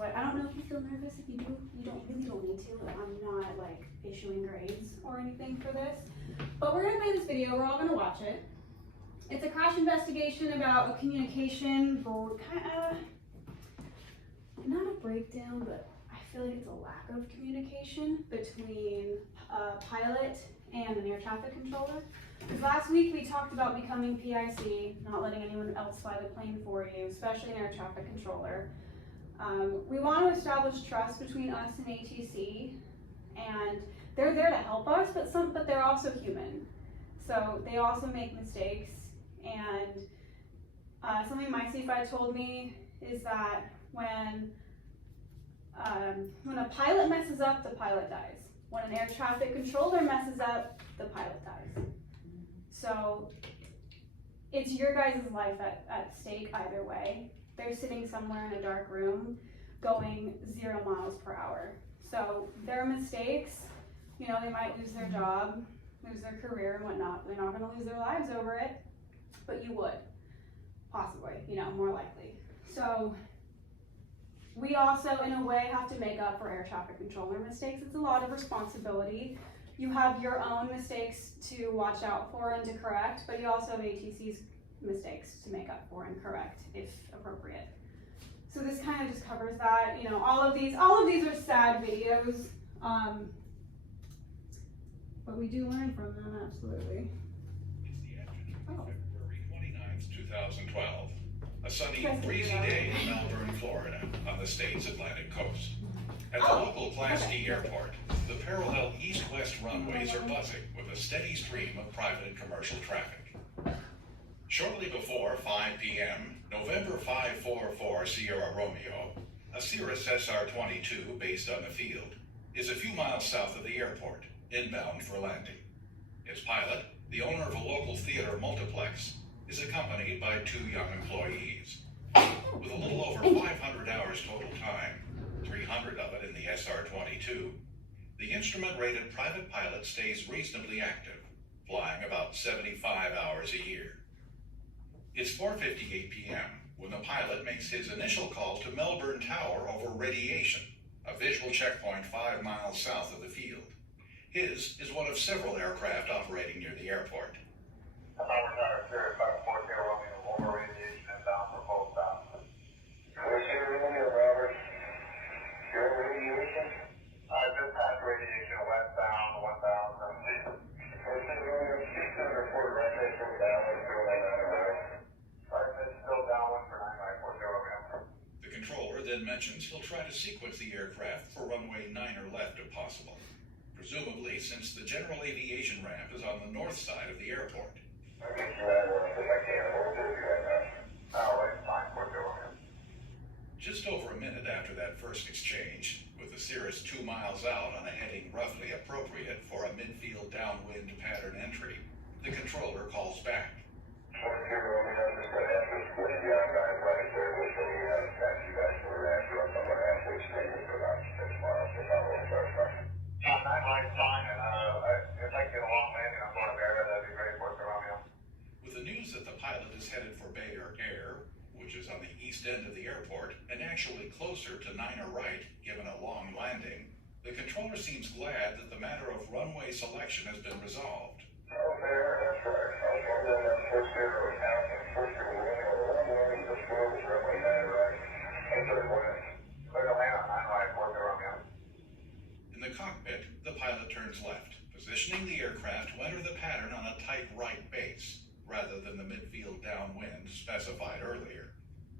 what, I don't know if you feel nervous. If you do, you don't need to. I'm not like issuing grades or anything for this. But we're gonna play this video, we're all gonna watch it. It's a crash investigation about a communication, not a breakdown, but I feel like it's a lack of communication between a pilot and an air traffic controller. Because last week we talked about becoming PIC, not letting anyone else fly the plane for you, especially an air traffic controller. We want to establish trust between us and ATC, and they're there to help us, but they're also human. So they also make mistakes, and something my CFI told me is that when a pilot messes up, the pilot dies. When an air traffic controller messes up, the pilot dies. So it's your guys' life at stake either way. They're sitting somewhere in a dark room going 0 miles per hour. So their mistakes, you know, they might lose their job, lose their career and whatnot. They're not gonna lose their lives over it, but you would, possibly, you know, more likely. So we also, in a way, have to make up for air traffic controller mistakes. It's a lot of responsibility. You have your own mistakes to watch out for and to correct, but you also have ATC's mistakes to make up for and correct if appropriate. So this kind of just covers that. You know, all of these are sad videos, but we do learn from them, absolutely. It's the afternoon of February 29th, 2012. A sunny, breezy day in Melbourne, Florida, on the state's Atlantic coast. At the local Class D airport, the parallel east-west runways are buzzing with a steady stream of private and commercial traffic. Shortly before 5 p.m., November 544 Sierra Romeo, a Cirrus SR-22 based on the field, is a few miles south of the airport, inbound for landing. Its pilot, the owner of a local theater multiplex, is accompanied by 2 young employees. With a little over 500 hours total time, 300 of it in the SR-22, the instrument-rated private pilot stays reasonably active, flying about 75 hours a year. It's 4:58 p.m. when the pilot makes his initial call to Melbourne Tower over radiation, a visual checkpoint 5 miles south of the field. His is one of several aircraft operating near the airport. Melbourne Tower, Sierra 540 Romeo, over radiation inbound for both bounds. Sierra Romeo, Robert. Your radiation? Just past radiation westbound, 1000 feet. Sierra Romeo, 600 report right there, still downwind, still downwind. Right, still downwind for 994 Romeo. The controller then mentions he'll try to sequence the aircraft for runway 9 or left if possible, presumably since the general aviation ramp is on the north side of the airport. I think you had one, because I can't hold it right now. Oh, wait, 940 Romeo. Just over a minute after that first exchange, with the Cirrus 2 miles out on a heading roughly appropriate for a midfield downwind pattern entry, the controller calls back. With the news that the pilot is headed for Bay Air, which is on the east end of the airport and actually closer to 9 or right given a long landing, the controller seems glad that the matter of runway selection has been resolved. In the cockpit, the pilot turns left, positioning the aircraft to enter the pattern on a tight right base, rather than the midfield downwind specified earlier.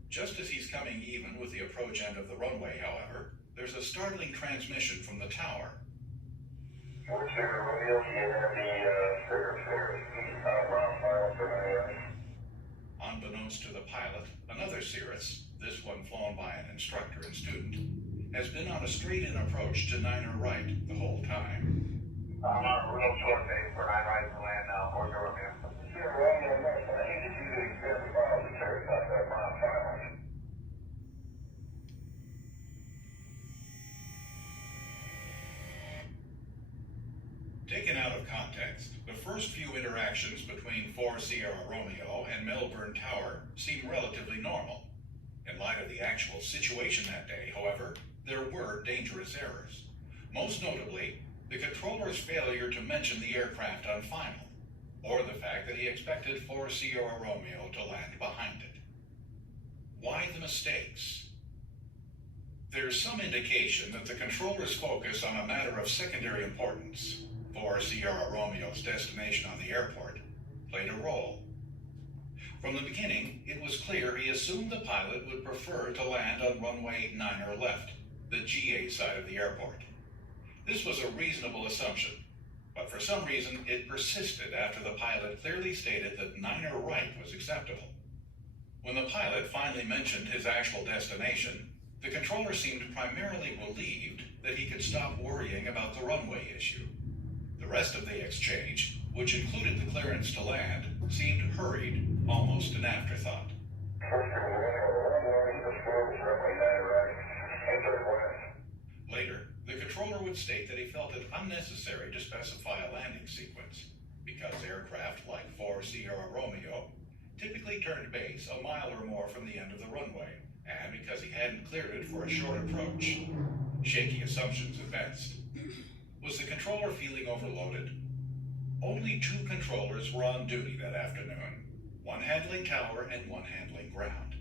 Just as he's coming even with the approach end of the runway, however, there's a startling transmission from the tower. Unbeknownst to the pilot, another Cirrus, this one flown by an instructor and student, has been on a straight-in approach to 9 or right the whole time. I'm on a real short base for 9 right to land now, 40 Romeo. Taken out of context, the first few interactions between 4 Sierra Romeo and Melbourne Tower seem relatively normal. In light of the actual situation that day, however, there were dangerous errors. Most notably, the controller's failure to mention the aircraft on final, or the fact that he expected 4 Sierra Romeo to land behind it. Why the mistakes? There's some indication that the controller's focus on a matter of secondary importance, 4 Sierra Romeo's destination on the airport, played a role. From the beginning, it was clear he assumed the pilot would prefer to land on runway 9er left, the GA side of the airport. This was a reasonable assumption, but for some reason it persisted after the pilot clearly stated that 9er right was acceptable. When the pilot finally mentioned his actual destination, the controller seemed primarily relieved that he could stop worrying about the runway issue. The rest of the exchange, which included the clearance to land, seemed hurried, almost an afterthought. Later, the controller would state that he felt it unnecessary to specify a landing sequence, because aircraft like 4 Sierra Romeo typically turned base a mile or more from the end of the runway, and because he hadn't cleared it for a short approach. Shaky assumptions at best. Was the controller feeling overloaded? Only 2 controllers were on duty that afternoon, one handling tower and one handling ground.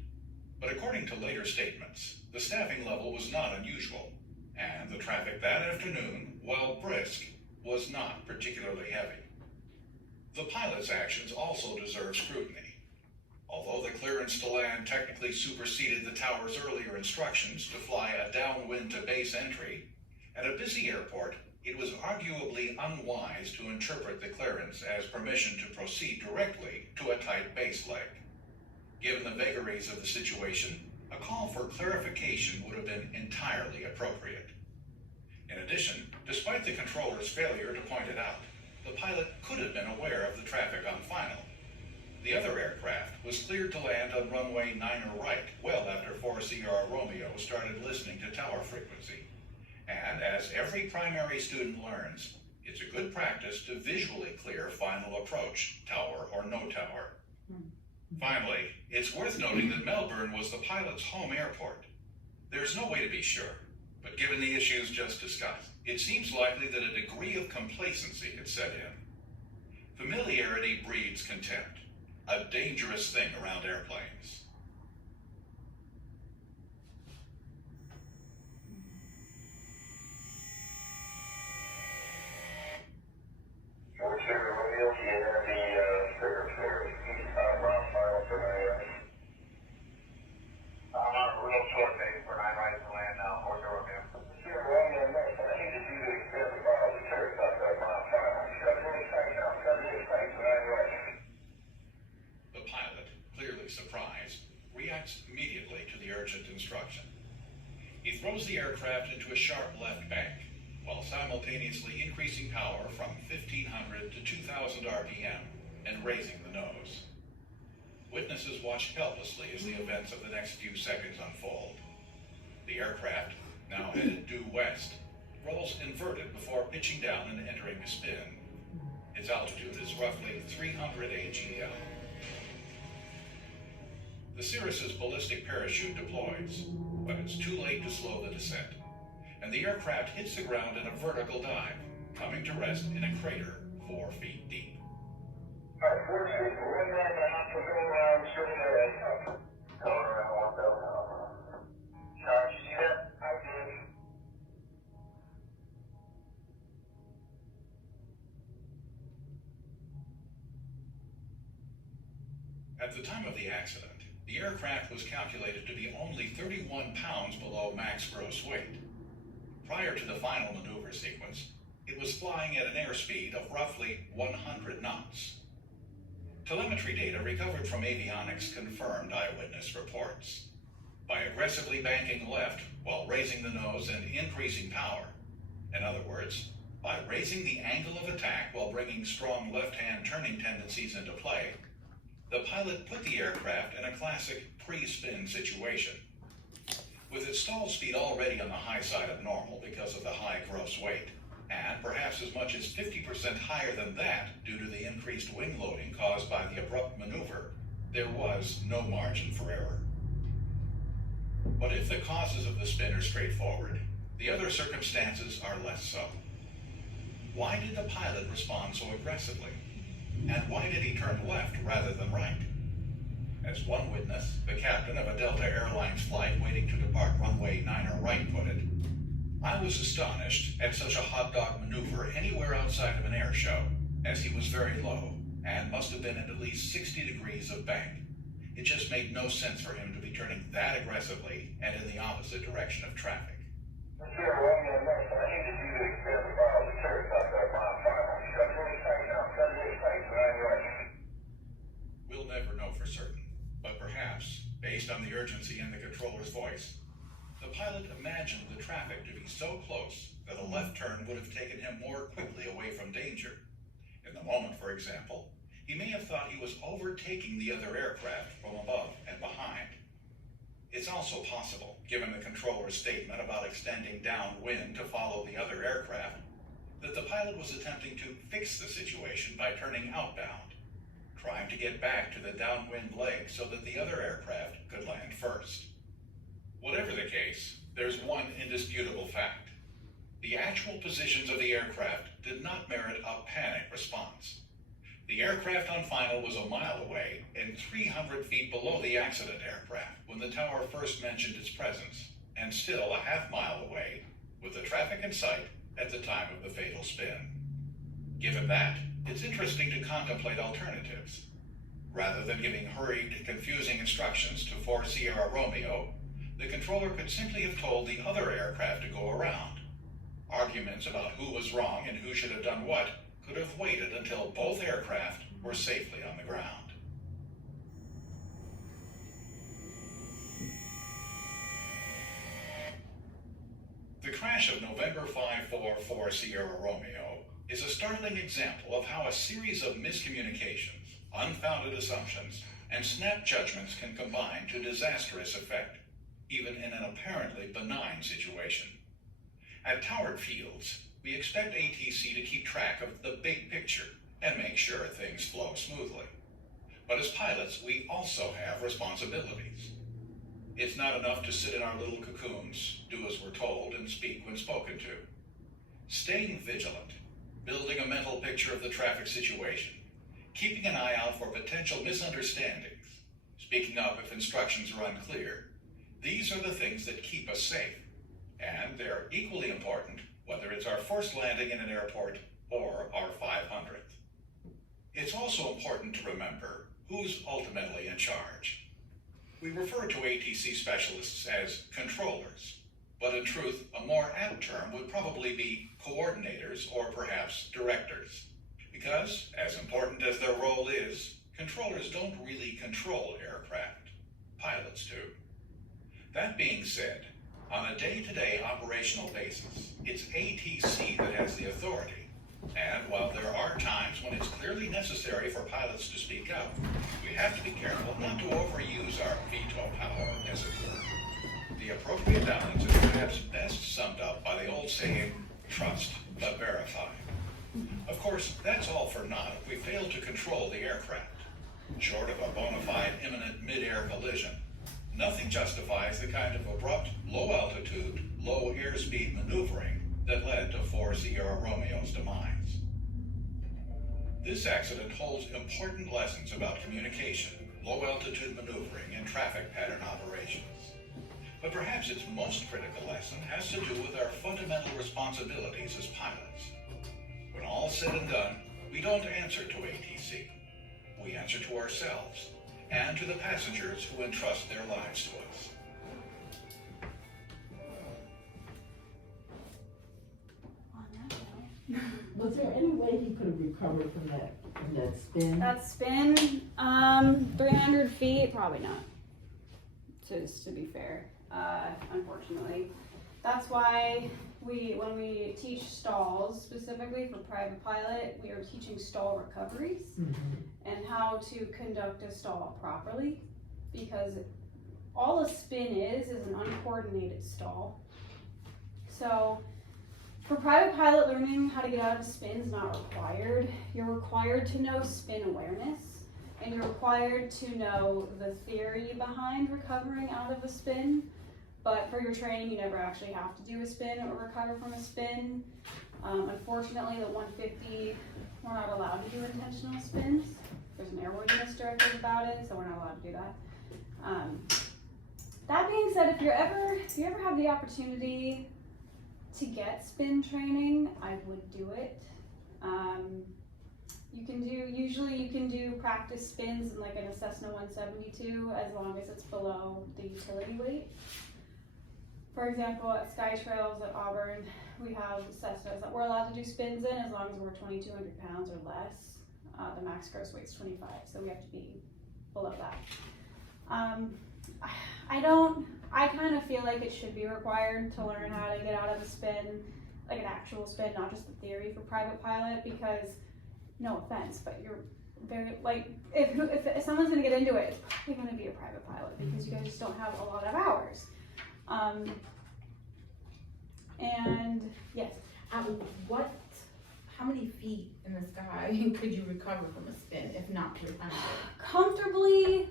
But according to later statements, the staffing level was not unusual, and the traffic that afternoon, while brisk, was not particularly heavy. The pilot's actions also deserve scrutiny. Although the clearance to land technically superseded the tower's earlier instructions to fly a downwind to base entry, at a busy airport, it was arguably unwise to interpret the clearance as permission to proceed directly to a tight base leg. Given the vagaries of the situation, a call for clarification would have been entirely appropriate. In addition, despite the controller's failure to point it out, the pilot could have been aware of the traffic on final. The other aircraft was cleared to land on runway 9er right well after 4 Sierra Romeo started listening to tower frequency. And as every primary student learns, it's a good practice to visually clear final approach, tower or no tower. Finally, it's worth noting that Melbourne was the pilot's home airport. There's no way to be sure, but given the issues just discussed, it seems likely that a degree of complacency had set in. Familiarity breeds contempt, a dangerous thing around airplanes. Immediately to the urgent instruction. He throws the aircraft into a sharp left bank, while simultaneously increasing power from 1500 to 2000 RPM and raising the nose. Witnesses watched helplessly as the events of the next few seconds unfold. The aircraft, now headed due west, rolls inverted before pitching down and entering a spin. Its altitude is roughly 300 AGL. The Cirrus's ballistic parachute deploys, but it's too late to slow the descent, and the aircraft hits the ground in a vertical dive, coming to rest in a crater 4 feet deep. At the time of the accident, the aircraft was calculated to be only 31 pounds below max gross weight. Prior to the final maneuver sequence, it was flying at an airspeed of roughly 100 knots. Telemetry data recovered from avionics confirmed eyewitness reports. By aggressively banking left while raising the nose and increasing power, in other words, by raising the angle of attack while bringing strong left-hand turning tendencies into play, the pilot put the aircraft in a classic pre-spin situation. With its stall speed already on the high side of normal because of the high gross weight, and perhaps as much as 50% higher than that due to the increased wing loading caused by the abrupt maneuver, there was no margin for error. But if the causes of the spin are straightforward, the other circumstances are less so. Why did the pilot respond so aggressively? And why did he turn left rather than right? As one witness, the captain of a Delta Airlines flight waiting to depart runway 9 right put it, "I was astonished at such a hot dog maneuver anywhere outside of an air show, as he was very low and must have been at least 60 degrees of bank. It just made no sense for him to be turning that aggressively and in the opposite direction of traffic." Sure, Romeo, next, I need you to expand the file of the church outside mile 5. Shut really tight now. Shut really tight to 9 right. We'll never know for certain, but perhaps, based on the urgency in the controller's voice, the pilot imagined the traffic to be so close that a left turn would have taken him more quickly away from danger. In the moment, for example, he may have thought he was overtaking the other aircraft from above and behind. It's also possible, given the controller's statement about extending downwind to follow the other aircraft, that the pilot was attempting to fix the situation by turning outbound, trying to get back to the downwind leg so that the other aircraft could land first. Whatever the case, there's one indisputable fact. The actual positions of the aircraft did not merit a panic response. The aircraft on final was a mile away and 300 feet below the accident aircraft when the tower first mentioned its presence, and still a half-mile away with the traffic in sight at the time of the fatal spin. Given that, it's interesting to contemplate alternatives. Rather than giving hurried, confusing instructions to 4 Sierra Romeo, the controller could simply have told the other aircraft to go around. Arguments about who was wrong and who should have done what could have waited until both aircraft were safely on the ground. The crash of November 544 Sierra Romeo is a startling example of how a series of miscommunications, unfounded assumptions, and snap judgments can combine to disastrous effect, even in an apparently benign situation. At Towered Fields, we expect ATC to keep track of the big picture and make sure things flow smoothly. But as pilots, we also have responsibilities. It's not enough to sit in our little cocoons, do as we're told, and speak when spoken to. Staying vigilant, building a mental picture of the traffic situation, keeping an eye out for potential misunderstandings, speaking up if instructions are unclear, these are the things that keep us safe. And they're equally important whether it's our first landing in an airport or our 500th. It's also important to remember who's ultimately in charge. We refer to ATC specialists as controllers, but in truth, a more apt term would probably be coordinators or perhaps directors. Because, as important as their role is, controllers don't really control aircraft. Pilots do. That being said, on a day-to-day operational basis, it's ATC that has the authority. And while there are times when it's clearly necessary for pilots to speak up, we have to be careful not to overuse our veto power, as it were. The appropriate balance is perhaps best summed up by the old saying, trust but verify. Of course, that's all for naught if we fail to control the aircraft. Short of a bona fide imminent mid-air collision, nothing justifies the kind of abrupt, low-altitude, low airspeed maneuvering that led to 4 Sierra Romeo's demise. This accident holds important lessons about communication, low-altitude maneuvering, and traffic pattern operations. But perhaps its most critical lesson has to do with our fundamental responsibilities as pilots. When all's said and done, we don't answer to ATC. We answer to ourselves and to the passengers who entrust their lives to us. On that note. Was there any way he could have recovered from that spin? That spin, 300 feet, probably not. Just to be fair, unfortunately. That's why when we teach stalls, specifically for private pilot, we are teaching stall recoveries and how to conduct a stall properly, because all a spin is an uncoordinated stall. So for private pilot, learning how to get out of a spin is not required. You're required to know spin awareness, and you're required to know the theory behind recovering out of a spin. but for your training, you never actually have to do a spin or recover from a spin. Unfortunately, the 150, we're not allowed to do intentional spins. There's an airworthiness directive about it, so we're not allowed to do that. That being said, if you ever have the opportunity to get spin training, I would do it. Usually you can do practice spins in like an Cessna 172 as long as it's below the utility weight. For example, at Sky Trails at Auburn, we have Cessnas that we're allowed to do spins in as long as we're 2,200 pounds or less. The max gross weight's 25, so we have to be below that. I kind of feel like it should be required to learn how to get out of a spin, like an actual spin, not just the theory for private pilot, because no offense, but you're very, like, if someone's gonna get into it, it's probably gonna be a private pilot because you guys just don't have a lot of hours. And yes. How many feet in the sky could you recover from a spin if not 300? Comfortably,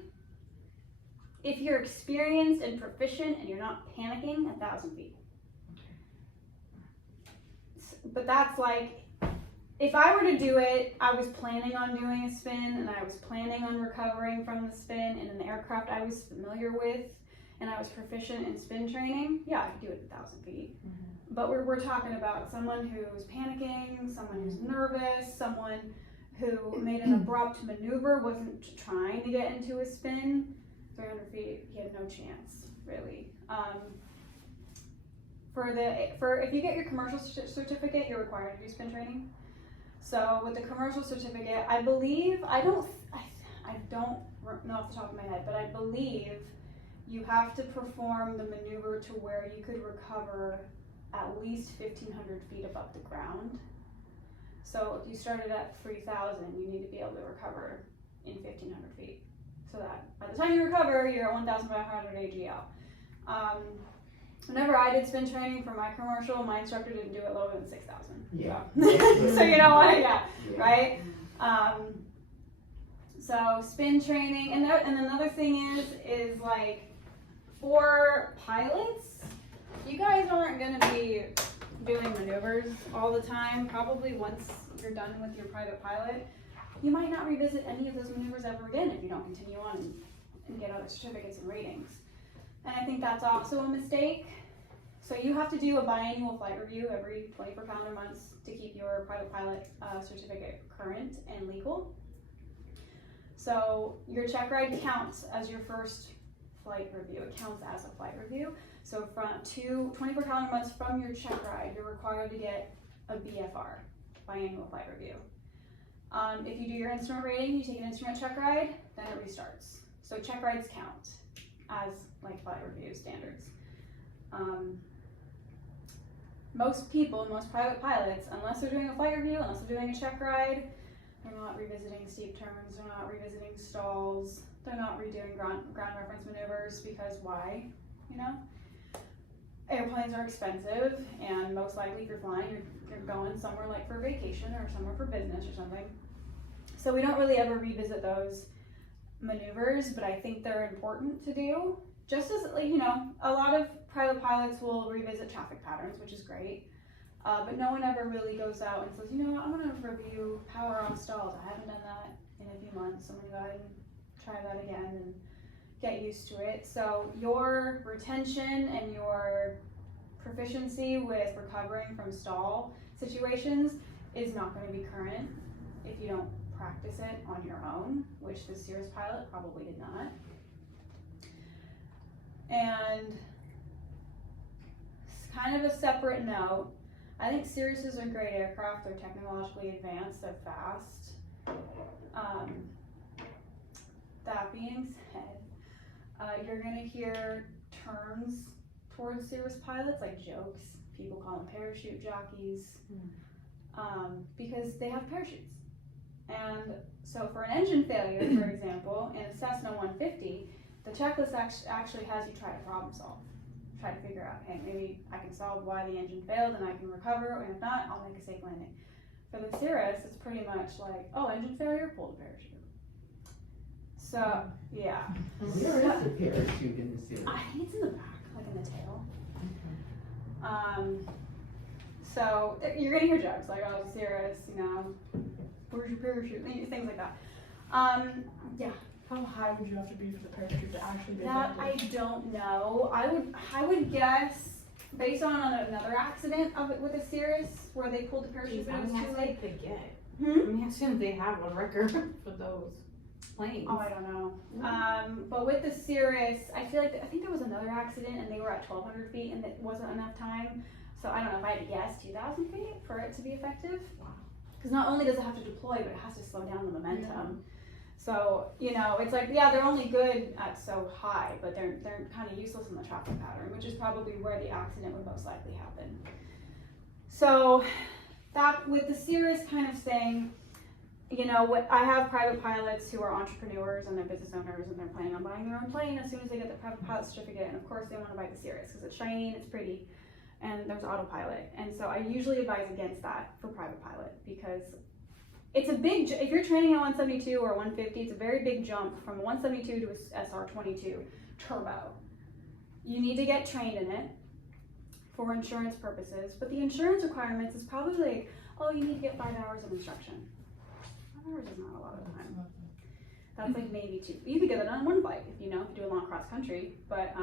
if you're experienced and proficient and you're not panicking, 1,000 feet. But that's like, if I were to do it, I was planning on doing a spin and I was planning on recovering from the spin in an aircraft I was familiar with and I was proficient in spin training, yeah, I could do it 1,000 feet. Mm-hmm. But we're talking about someone who's panicking, someone who's nervous, someone who made an abrupt maneuver, wasn't trying to get into a spin. 300 feet, he had no chance, really. If you get your commercial certificate, you're required to do spin training. So with the commercial certificate, I believe, I don't know off the top of my head, but I believe you have to perform the maneuver to where you could recover at least 1,500 feet above the ground. So if you started at 3,000, you need to be able to recover in 1,500 feet. So that by the time you recover, you're at 1,500 AGL. Whenever I did spin training for my commercial, my instructor didn't do it lower than 6,000. Yeah. So you know what? Yeah. Right. So spin training, and another thing is like for pilots, you guys aren't going to be doing maneuvers all the time. Probably once you're done with your private pilot, you might not revisit any of those maneuvers ever again if you don't continue on and get other certificates and ratings. And I think that's also a mistake. So you have to do a biannual flight review every 24 calendar months to keep your private pilot certificate current and legal. So your check ride counts as your first flight review. It counts as a flight review. So from 24 calendar months from your check ride, you're required to get a BFR, biannual flight review. If you do your instrument rating, you take an instrument check ride, then it restarts. So check rides count as like flight review standards. Most private pilots, unless they're doing a flight review, unless they're doing a check ride, they're not revisiting steep turns, they're not revisiting stalls, they're not redoing ground reference maneuvers, because why? You know? Airplanes are expensive, and most likely if you're flying, you're going somewhere like for vacation or somewhere for business or something. So we don't really ever revisit those maneuvers, but I think they're important to do. Just as, like, you know, a lot of private pilots will revisit traffic patterns, which is great, but no one ever really goes out and says, you know, I want to review power on stalls. I haven't done that in a few months. I'm going to go ahead and try that again and get used to it. So your retention and your proficiency with recovering from stall situations is not going to be current if you don't practice it on your own, which the Cirrus pilot probably did not. And kind of a separate note, I think Cirruses are great aircraft. They're technologically advanced, they're fast. That being said, you're gonna hear terms towards Cirrus pilots, like jokes. People call them parachute jockeys, because they have parachutes. And so for an engine failure, for example, in a Cessna 150, the checklist actually has you try to problem solve. Try to figure out, hey, maybe I can solve why the engine failed and I can recover, and if not, I'll make a safe landing. For the Cirrus, it's pretty much like, oh, engine failure, pull the parachute. So, yeah. Where is the parachute in the Cirrus? I think it's in the back, like in the tail. So you're gonna hear jokes like, oh, Cirrus, you know, where's your parachute, things like that. Yeah. How high would you have to be for the parachute to actually be That I effective? don't know. I would guess based on another accident of it with a Cirrus where they pulled the parachute but it was too late. They get. Hmm? I mean, as soon as they have a record for those planes. Oh, I don't know. But with the Cirrus, I think there was another accident and they were at 1,200 feet and it wasn't enough time. So I don't know if I had to guess 2,000 feet for it to be effective. Wow. Because not only does it have to deploy, but it has to slow down the momentum. So, you know, it's like, yeah, they're only good at so high, but they're kind of useless in the traffic pattern, which is probably where the accident would most likely happen. So that with the Cirrus kind of thing, you know, I have private pilots who are entrepreneurs and they're business owners and they're planning on buying their own plane as soon as they get their private pilot certificate. And of course they want to buy the Cirrus because it's shiny and it's pretty and there's autopilot. And so I usually advise against that for private pilot because it's a big, if you're training at 172 or 150, it's a very big jump from 172 to a SR22 turbo. You need to get trained in it for insurance purposes, but the insurance requirements is probably like, oh, you need to get 5 hours of instruction. 5 hours is not a lot of time. That's like maybe 2. You could get it on one flight if you do a long cross country, but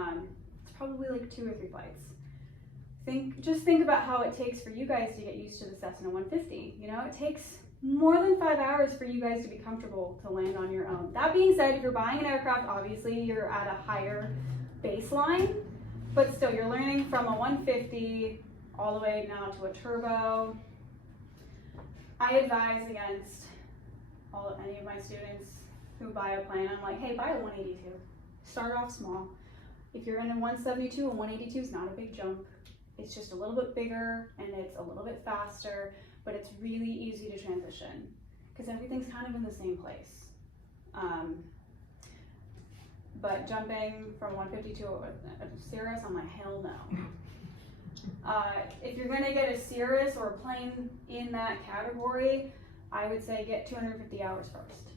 it's probably like 2 or 3 flights. Just think about how it takes for you guys to get used to the Cessna 150. You know, it takes more than 5 hours for you guys to be comfortable to land on your own. That being said, if you're buying an aircraft, obviously you're at a higher baseline, but still you're learning from a 150 all the way now to a turbo. I advise against any of my students who buy a plane. I'm like, hey, buy a 182. Start off small. If you're in a 172, a 182 is not a big jump. It's just a little bit bigger and it's a little bit faster, but it's really easy to transition because everything's kind of in the same place. But jumping from 150 to a Cirrus, I'm like, hell no. If you're gonna get a Cirrus or a plane in that category, I would say get 250 hours first.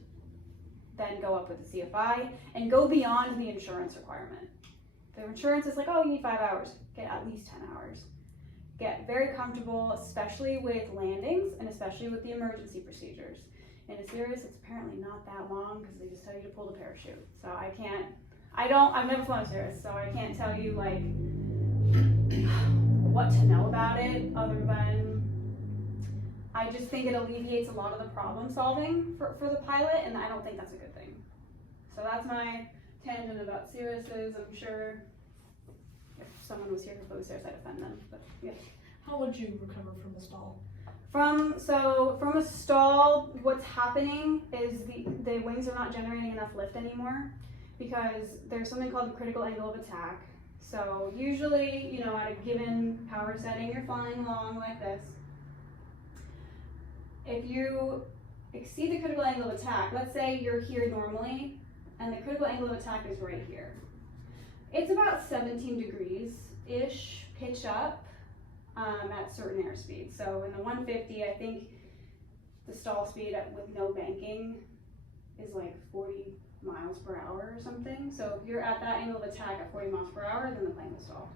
Then go up with the CFI and go beyond the insurance requirement. The insurance is like, oh, you need 5 hours. Get at least 10 hours. Get very comfortable, especially with landings and especially with the emergency procedures. In a Cirrus, it's apparently not that long because they just tell you to pull the parachute. So I've never flown a Cirrus, so I can't tell you like what to know about it other than I just think it alleviates a lot of the problem solving for the pilot, and I don't think that's a good thing. So that's my tangent about Cirruses. I'm sure if someone was here who flew a Cirrus, I'd offend them, but yeah. How would you recover from a stall? From a stall, what's happening is the wings are not generating enough lift anymore because there's something called the critical angle of attack. So usually, you know, at a given power setting, you're flying along like this. If you exceed the critical angle of attack, let's say you're here normally, and the critical angle of attack is right here. It's about 17 degrees-ish pitch up at certain airspeeds. So in the 150, I think the stall speed with no banking is like 40 miles per hour or something. So if you're at that angle of attack at 40 miles per hour, then the plane will stall.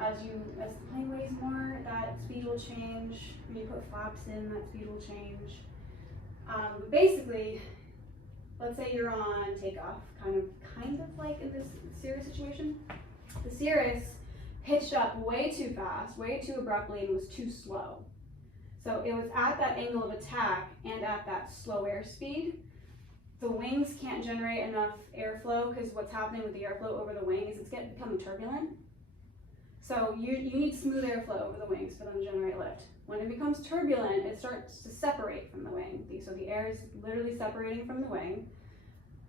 As the plane weighs more, that speed will change. When you put flaps in, that speed will change. But basically, let's say you're on takeoff, kind of like in this Cirrus situation. The Cirrus pitched up way too fast, way too abruptly, and was too slow. So it was at that angle of attack and at that slow airspeed. The wings can't generate enough airflow because what's happening with the airflow over the wing is it's becoming turbulent. So you need smooth airflow over the wings for them to generate lift. When it becomes turbulent, it starts to separate from the wing. So the air is literally separating from the wing.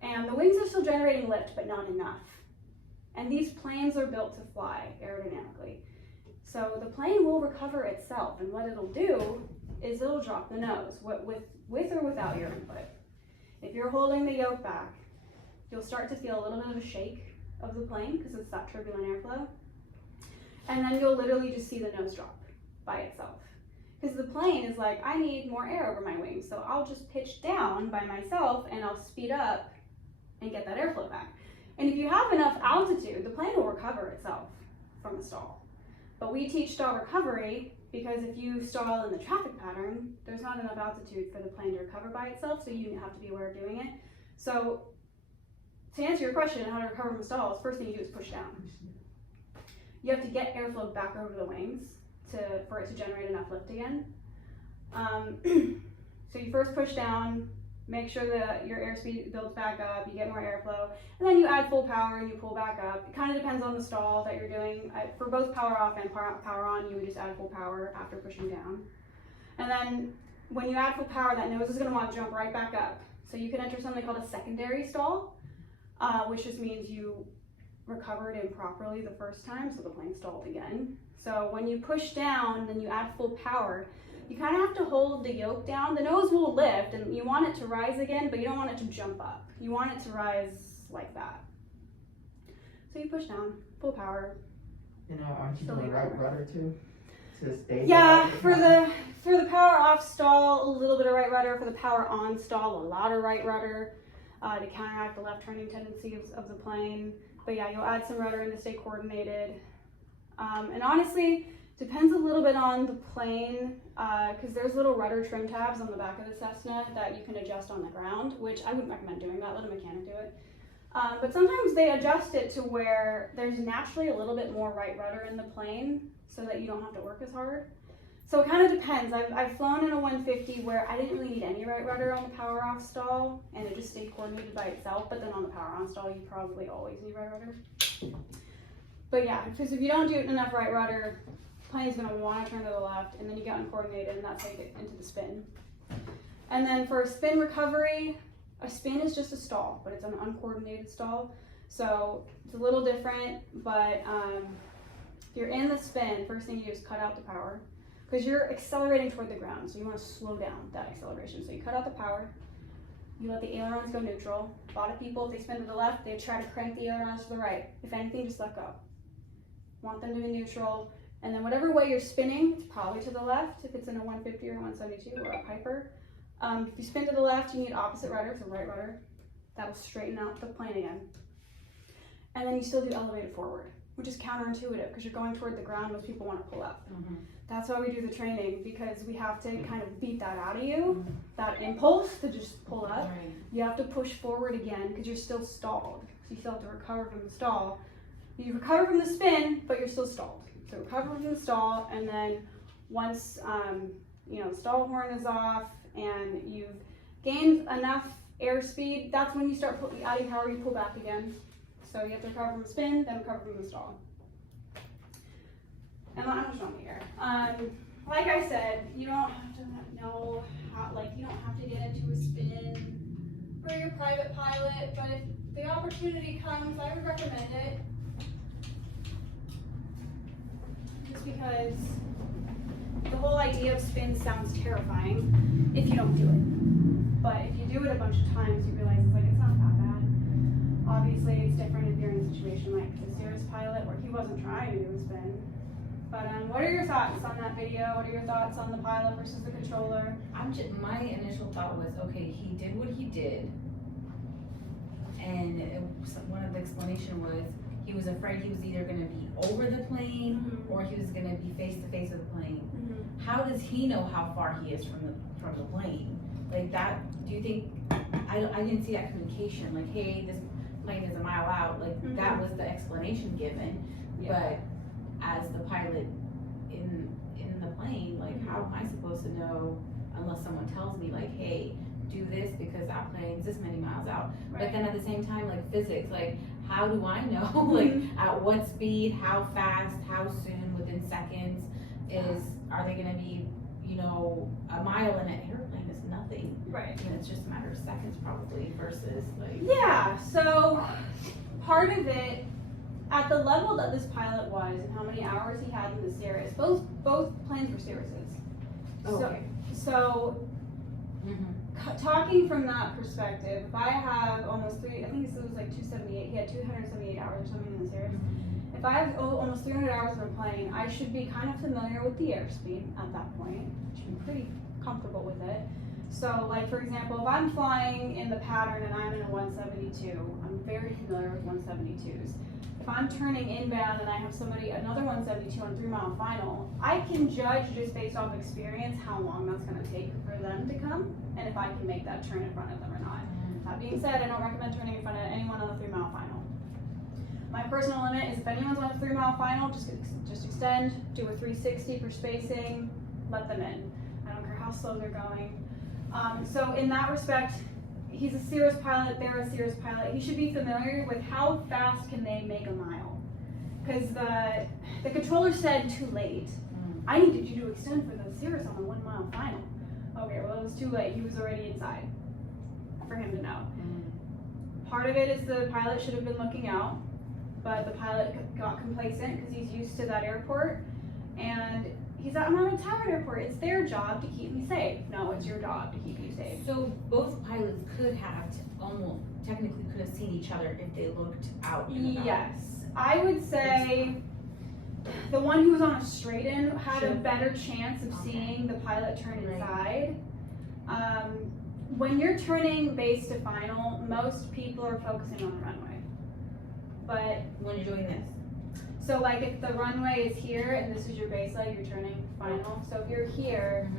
And the wings are still generating lift, but not enough. And these planes are built to fly aerodynamically. So the plane will recover itself, and what it'll do is it'll drop the nose, with or without your input. If you're holding the yoke back, you'll start to feel a little bit of a shake of the plane because it's that turbulent airflow. And then you'll literally just see the nose drop by itself. Because the plane is like, I need more air over my wings, so I'll just pitch down by myself and I'll speed up and get that airflow back. And if you have enough altitude, the plane will recover itself from a stall. But we teach stall recovery because if you stall in the traffic pattern, there's not enough altitude for the plane to recover by itself, so you have to be aware of doing it. So to answer your question on how to recover from stalls, first thing you do is push down. You have to get airflow back over the wings for it to generate enough lift again. So you first push down, make sure that your airspeed builds back up, you get more airflow, and then you add full power and you pull back up. It kind of depends on the stall that you're doing. For both power off and power on, you would just add full power after pushing down. And then when you add full power, that nose is going to want to jump right back up. So you can enter something called a secondary stall, which just means you recovered improperly the first time, so the plane stalled again. So when you push down, then you add full power, you kind of have to hold the yoke down. The nose will lift and you want it to rise again, but you don't want it to jump up. You want it to rise like that. So you push down, full power. You know, aren't you doing right rudder too? To stay. Yeah, for the power off stall, a little bit of right rudder. For the power on stall, a lot of right rudder to counteract the left turning tendency of the plane. But yeah, you'll add some rudder in to stay coordinated. And honestly, depends a little bit on the plane, because there's little rudder trim tabs on the back of the Cessna that you can adjust on the ground, which I wouldn't recommend doing that, let a mechanic do it. But sometimes they adjust it to where there's naturally a little bit more right rudder in the plane so that you don't have to work as hard. So it kind of depends. I've flown in a 150 where I didn't really need any right rudder on the power off stall and it just stayed coordinated by itself, but then on the power on stall you probably always need right rudder. But yeah, because if you don't do enough right rudder, the plane's going to want to turn to the left and then you get uncoordinated and that's how you get into the spin. And then for spin recovery, a spin is just a stall, but it's an uncoordinated stall. So it's a little different, but if you're in the spin, first thing you do is cut out the power because you're accelerating toward the ground. So you want to slow down that acceleration. So you cut out the power, you let the ailerons go neutral. A lot of people, if they spin to the left, they try to crank the ailerons to the right. If anything, just let go. Want them to be neutral. And then whatever way you're spinning, it's probably to the left if it's in a 150 or 172 or a Piper. If you spin to the left, you need opposite rudder, so right rudder. That'll straighten out the plane again. And then you still do elevated forward, which is counterintuitive because you're going toward the ground. Most people want to pull up. Mm-hmm. That's why we do the training, because we have to kind of beat that out of you, that impulse to just pull up. Right. You have to push forward again because you're still stalled. So you still have to recover from the stall. You recover from the spin, but you're still stalled. So recover from the stall, and then once the stall horn is off and you've gained enough airspeed, that's when you start adding power, you pull back again. So you have to recover from the spin, then recover from the stall. And not much on here. Like I said, you don't have to know how, you don't have to get into a spin for your private pilot, but if the opportunity comes, I would recommend it. Just because the whole idea of spin sounds terrifying if you don't do it. But if you do it a bunch of times, you realize it's not that bad. Obviously, it's different if you're in a situation like the Cirrus pilot where he wasn't trying to do a spin. But what are your thoughts on that video? What are your thoughts on the pilot versus the controller? My initial thought was, okay, he did what he did, and one of the explanation was he was afraid he was either going to be over the plane or he was going to be face to face with the plane. Mm-hmm. How does he know how far he is from the plane? Like that? Do you think? I didn't see that communication. Like, hey, this plane is a mile out. Like that was the explanation given, but as the pilot in the plane, like how am I supposed to know unless someone tells me like, hey, do this because that plane's this many miles out. Right. But then at the same time, like physics, like how do I know like at what speed, how fast, how soon, within seconds are they gonna be, a mile in an airplane is nothing. Right. And it's just a matter of seconds probably versus like. Yeah, so part of it, at the level that this pilot was and how many hours he had in the Cirrus, both planes were Cirruses. Okay. So talking from that perspective, if I have almost I think it was like 278, he had 278 hours or something in the Cirrus. If I have almost 300 hours of a plane, I should be kind of familiar with the airspeed at that point. I should be pretty comfortable with it. So like for example, if I'm flying in the pattern and I'm in a 172, I'm very familiar with 172s. If I'm turning inbound and I have another 172 on 3 mile final, I can judge just based off experience how long that's gonna take for them to come, and if I can make that turn in front of them or not. That being said, I don't recommend turning in front of anyone on the 3 mile final. My personal limit is if anyone's on a 3 mile final, just extend, do a 360 for spacing, let them in. I don't care how slow they're going. So in that respect, he's a Cirrus pilot, they're a Cirrus pilot. He should be familiar with how fast can they make a mile. Because the controller said too late. I needed you to extend for the Cirrus on the 1 mile final. Okay, well it was too late, he was already inside for him to know. Part of it is the pilot should have been looking out, but the pilot got complacent because he's used to that airport, and I'm on a Tower Airport. It's their job to keep me safe. No, it's your job to keep you safe. So both pilots could have technically could have seen each other if they looked out. Yes, I would say the one who was on a straight-in had a better chance of seeing the pilot turn inside. When you're turning base to final, most people are focusing on the runway. But when you're doing this, so like if the runway is here and this is your base leg, you're turning final. So if you're here,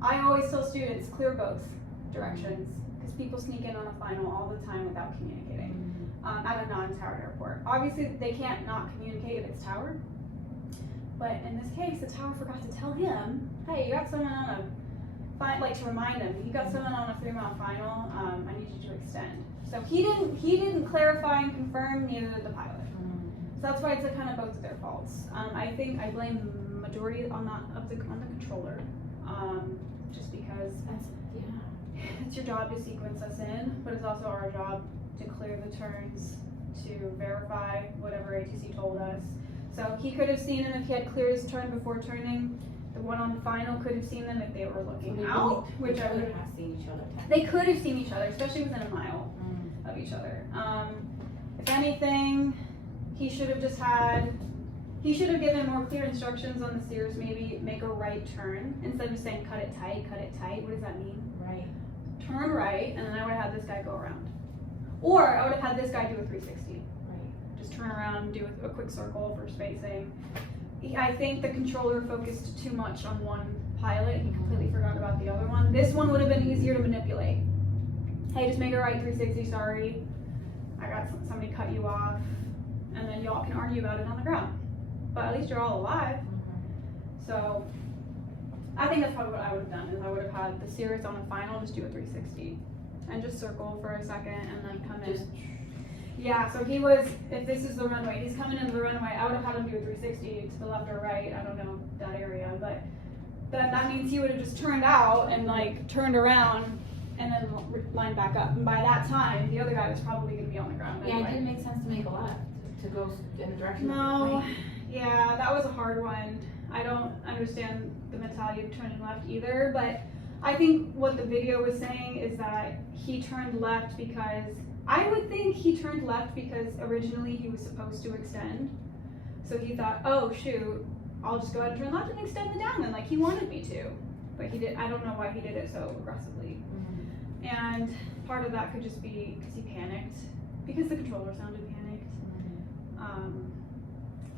I always tell students clear both directions because people sneak in on a final all the time without communicating at a non-towered airport. Obviously they can't not communicate if it's towered, but in this case the tower forgot to tell him, hey, you got someone on a to remind him, you got someone on a 3 mile final, I need you to extend. So he didn't clarify and confirm, neither did the pilot. So that's why it's kind of both of their faults. I think I blame the majority on the controller, just because it's your job to sequence us in, but it's also our job to clear the turns, to verify whatever ATC told us. So he could have seen them if he had cleared his turn before turning. The one on the final could have seen them if they were looking out, which I would have seen each other. They could have seen each other, especially within a mile of each other. If anything, he should have given more clear instructions on the Cirrus, maybe make a right turn instead of saying cut it tight, cut it tight. What does that mean? Right. Turn right, and then I would have had this guy go around. Or I would have had this guy do a 360. Right. Just turn around, do a quick circle for spacing. I think the controller focused too much on one pilot. He completely forgot about the other one. This one would have been easier to manipulate. Hey, just make a right 360, sorry. I got somebody cut you off. And then y'all can argue about it on the ground. But at least you're all alive. So I think that's probably what I would have done, is I would have had the Cirrus on the final just do a 360 and just circle for a second and then come in. Yeah, so if this is the runway, he's coming into the runway, I would have had him do a 360 to the left or right, I don't know that area, but then that means he would have just turned out and turned around and then lined back up. And by that time, the other guy was probably going to be on the ground anyway. Yeah, it didn't make sense to make a left, to go in the direction of the No, plane. yeah, that was a hard one. I don't understand the mentality of turning left either, but I think what the video was saying is that he turned left because, I would think he turned left because originally he was supposed to extend. So he thought, oh shoot, I'll just go ahead and turn left and extend the down then, like he wanted me to. But he did, I don't know why he did it so aggressively. And part of that could just be because he panicked, because the controller sounded panicked.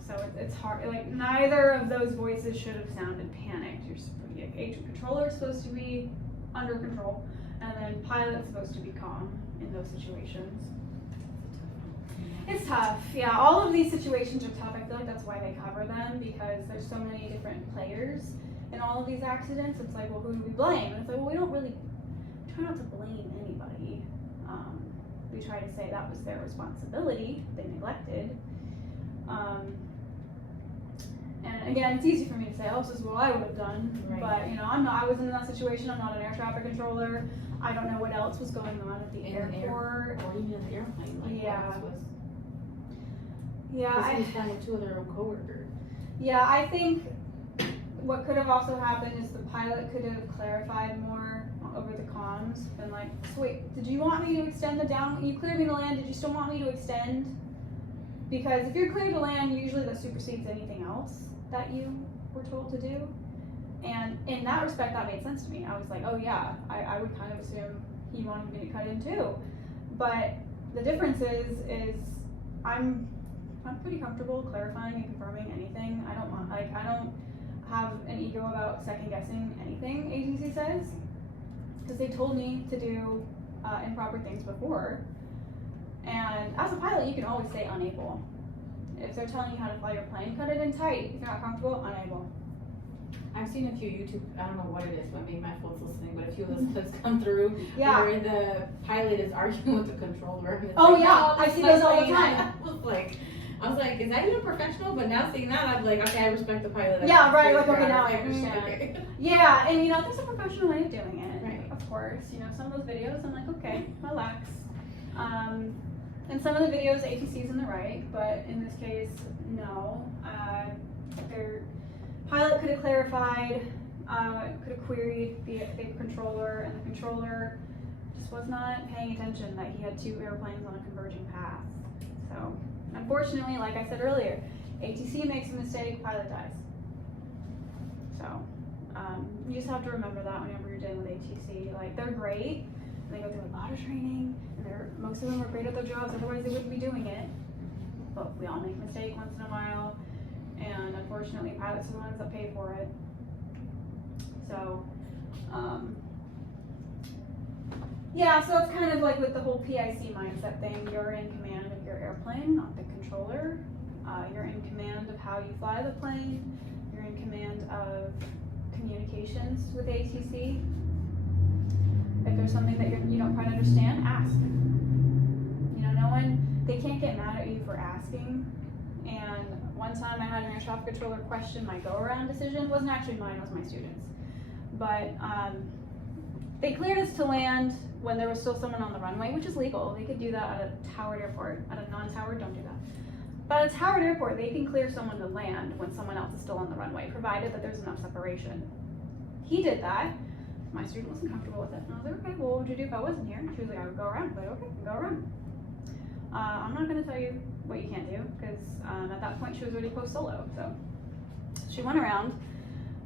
So it's hard, neither of those voices should have sounded panicked. Agent controller is supposed to be under control, and then pilot's supposed to be calm in those situations. It's tough, yeah, all of these situations are tough. I feel like that's why they cover them, because there's so many different players in all of these accidents. It's like, well, who do we blame? And it's like, well, we don't really try not to blame anybody. We try to say that was their responsibility, they neglected. And again, it's easy for me to say, oh, this is what I would have done. Right. But I was in that situation. I'm not an air traffic controller. I don't know what else was going on at the airport. Or even in the airplane. Yeah. What else was, Yeah. he was flying with 2 other coworkers. Yeah, I think what could have also happened is the pilot could have clarified more over the comms and so wait, did you want me to extend the down? You cleared me to land, did you still want me to extend? Because if you're cleared to land, usually that supersedes anything else that you were told to do. And in that respect, that made sense to me. I was like, oh yeah, I would kind of assume he wanted me to cut in too. But the difference is I'm pretty comfortable clarifying and confirming anything. I don't have an ego about second guessing anything agency says, because they told me to do improper things before. And as a pilot, you can always say unable. If they're telling you how to fly your plane, cut it in tight. If you're not comfortable, unable. I've seen a few YouTube, I don't know what it is, but maybe my phone's listening, but a few of those clips come through Yeah. where the pilot is arguing with the controller. And it's Oh, like, yeah, no, I this see is my those all the plane. time. I was like, is that even professional? But now seeing that, I'm like, okay, I respect the pilot. Yeah, right, like, Figure okay, out now if I understand. okay. Yeah, and you know, there's a professional way of doing it. Right. Of course, you know, some of those videos, I'm like, okay, relax. And some of the videos, ATC's in the right, but in this case, no. Their pilot could have clarified, could have queried the controller, and the controller just was not paying attention that he had two airplanes on a converging path. So, unfortunately, like I said earlier, ATC makes a mistake, pilot dies. So, you just have to remember that whenever you're dealing with ATC. Like, they're great, and they go through a lot of training, and most of them are great at their jobs, otherwise they wouldn't be doing it. But we all make mistakes once in a while, and unfortunately, pilots are the ones that pay for it. So, yeah, so it's kind of like with the whole PIC mindset thing. You're in command of your airplane, not the controller. You're in command of how you fly the plane. You're in command of communications with ATC. If there's something that you don't quite understand, ask. You know, they can't get mad at you for asking. And one time I had an air traffic controller question my go-around decision. It wasn't actually mine, it was my students. But they cleared us to land when there was still someone on the runway, which is legal. They could do that at a towered airport. At a non-towered, don't do that. But at a towered airport, they can clear someone to land when someone else is still on the runway, provided that there's enough separation. He did that. My student wasn't comfortable with it. And I was like, okay, well, what would you do if I wasn't here? She was like, I would go around. I was like, okay, go around. I'm not going to tell you what you can't do, because at that point she was already post-solo. So she went around,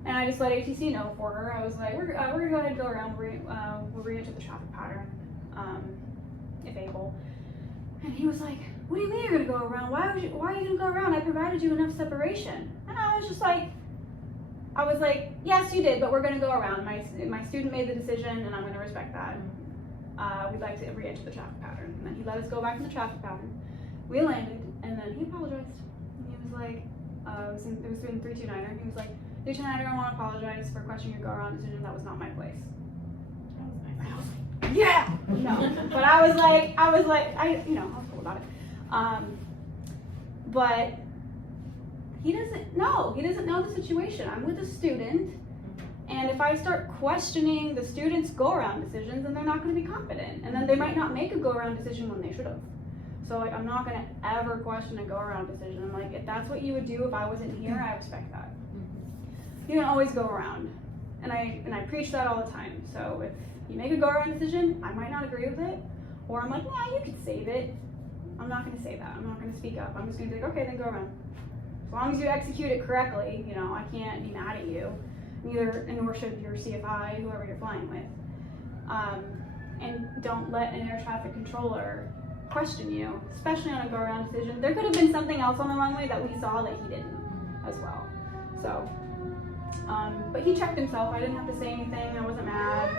and I just let ATC know for her. I was like, we're going to go ahead and go around. We'll re-enter the traffic pattern, if able. And he was like, what do you mean you're going to go around? Why are you going to go around? I provided you enough separation. And I was like, yes, you did, but we're going to go around. My student made the decision, and I'm going to respect that. We'd like to re-enter the traffic pattern. And then he let us go back in the traffic pattern. We landed, and then he apologized. And he was like, it was in 329er. He was like, 329er, I want to apologize for questioning your go-around decision. That was not my place. And I was like, yeah! No. But I was like, I was cool about it. But he doesn't know the situation. I'm with a student, and if I start questioning the student's go-around decisions, then they're not going to be confident, and then they might not make a go-around decision when they should have. So like, I'm not going to ever question a go-around decision. I'm like, if that's what you would do if I wasn't here, I respect that. You can always go around, and I preach that all the time. So if you make a go-around decision, I might not agree with it, or I'm like, nah, you could save it. I'm not going to say that. I'm not going to speak up. I'm just going to be like, okay, then go around. As long as you execute it correctly, you know, I can't be mad at you. Nor should your CFI, whoever you're flying with. And don't let an air traffic controller question you, especially on a go-around decision. There could have been something else on the runway that we saw that he didn't as well. So, but he checked himself. I didn't have to say anything. I wasn't mad.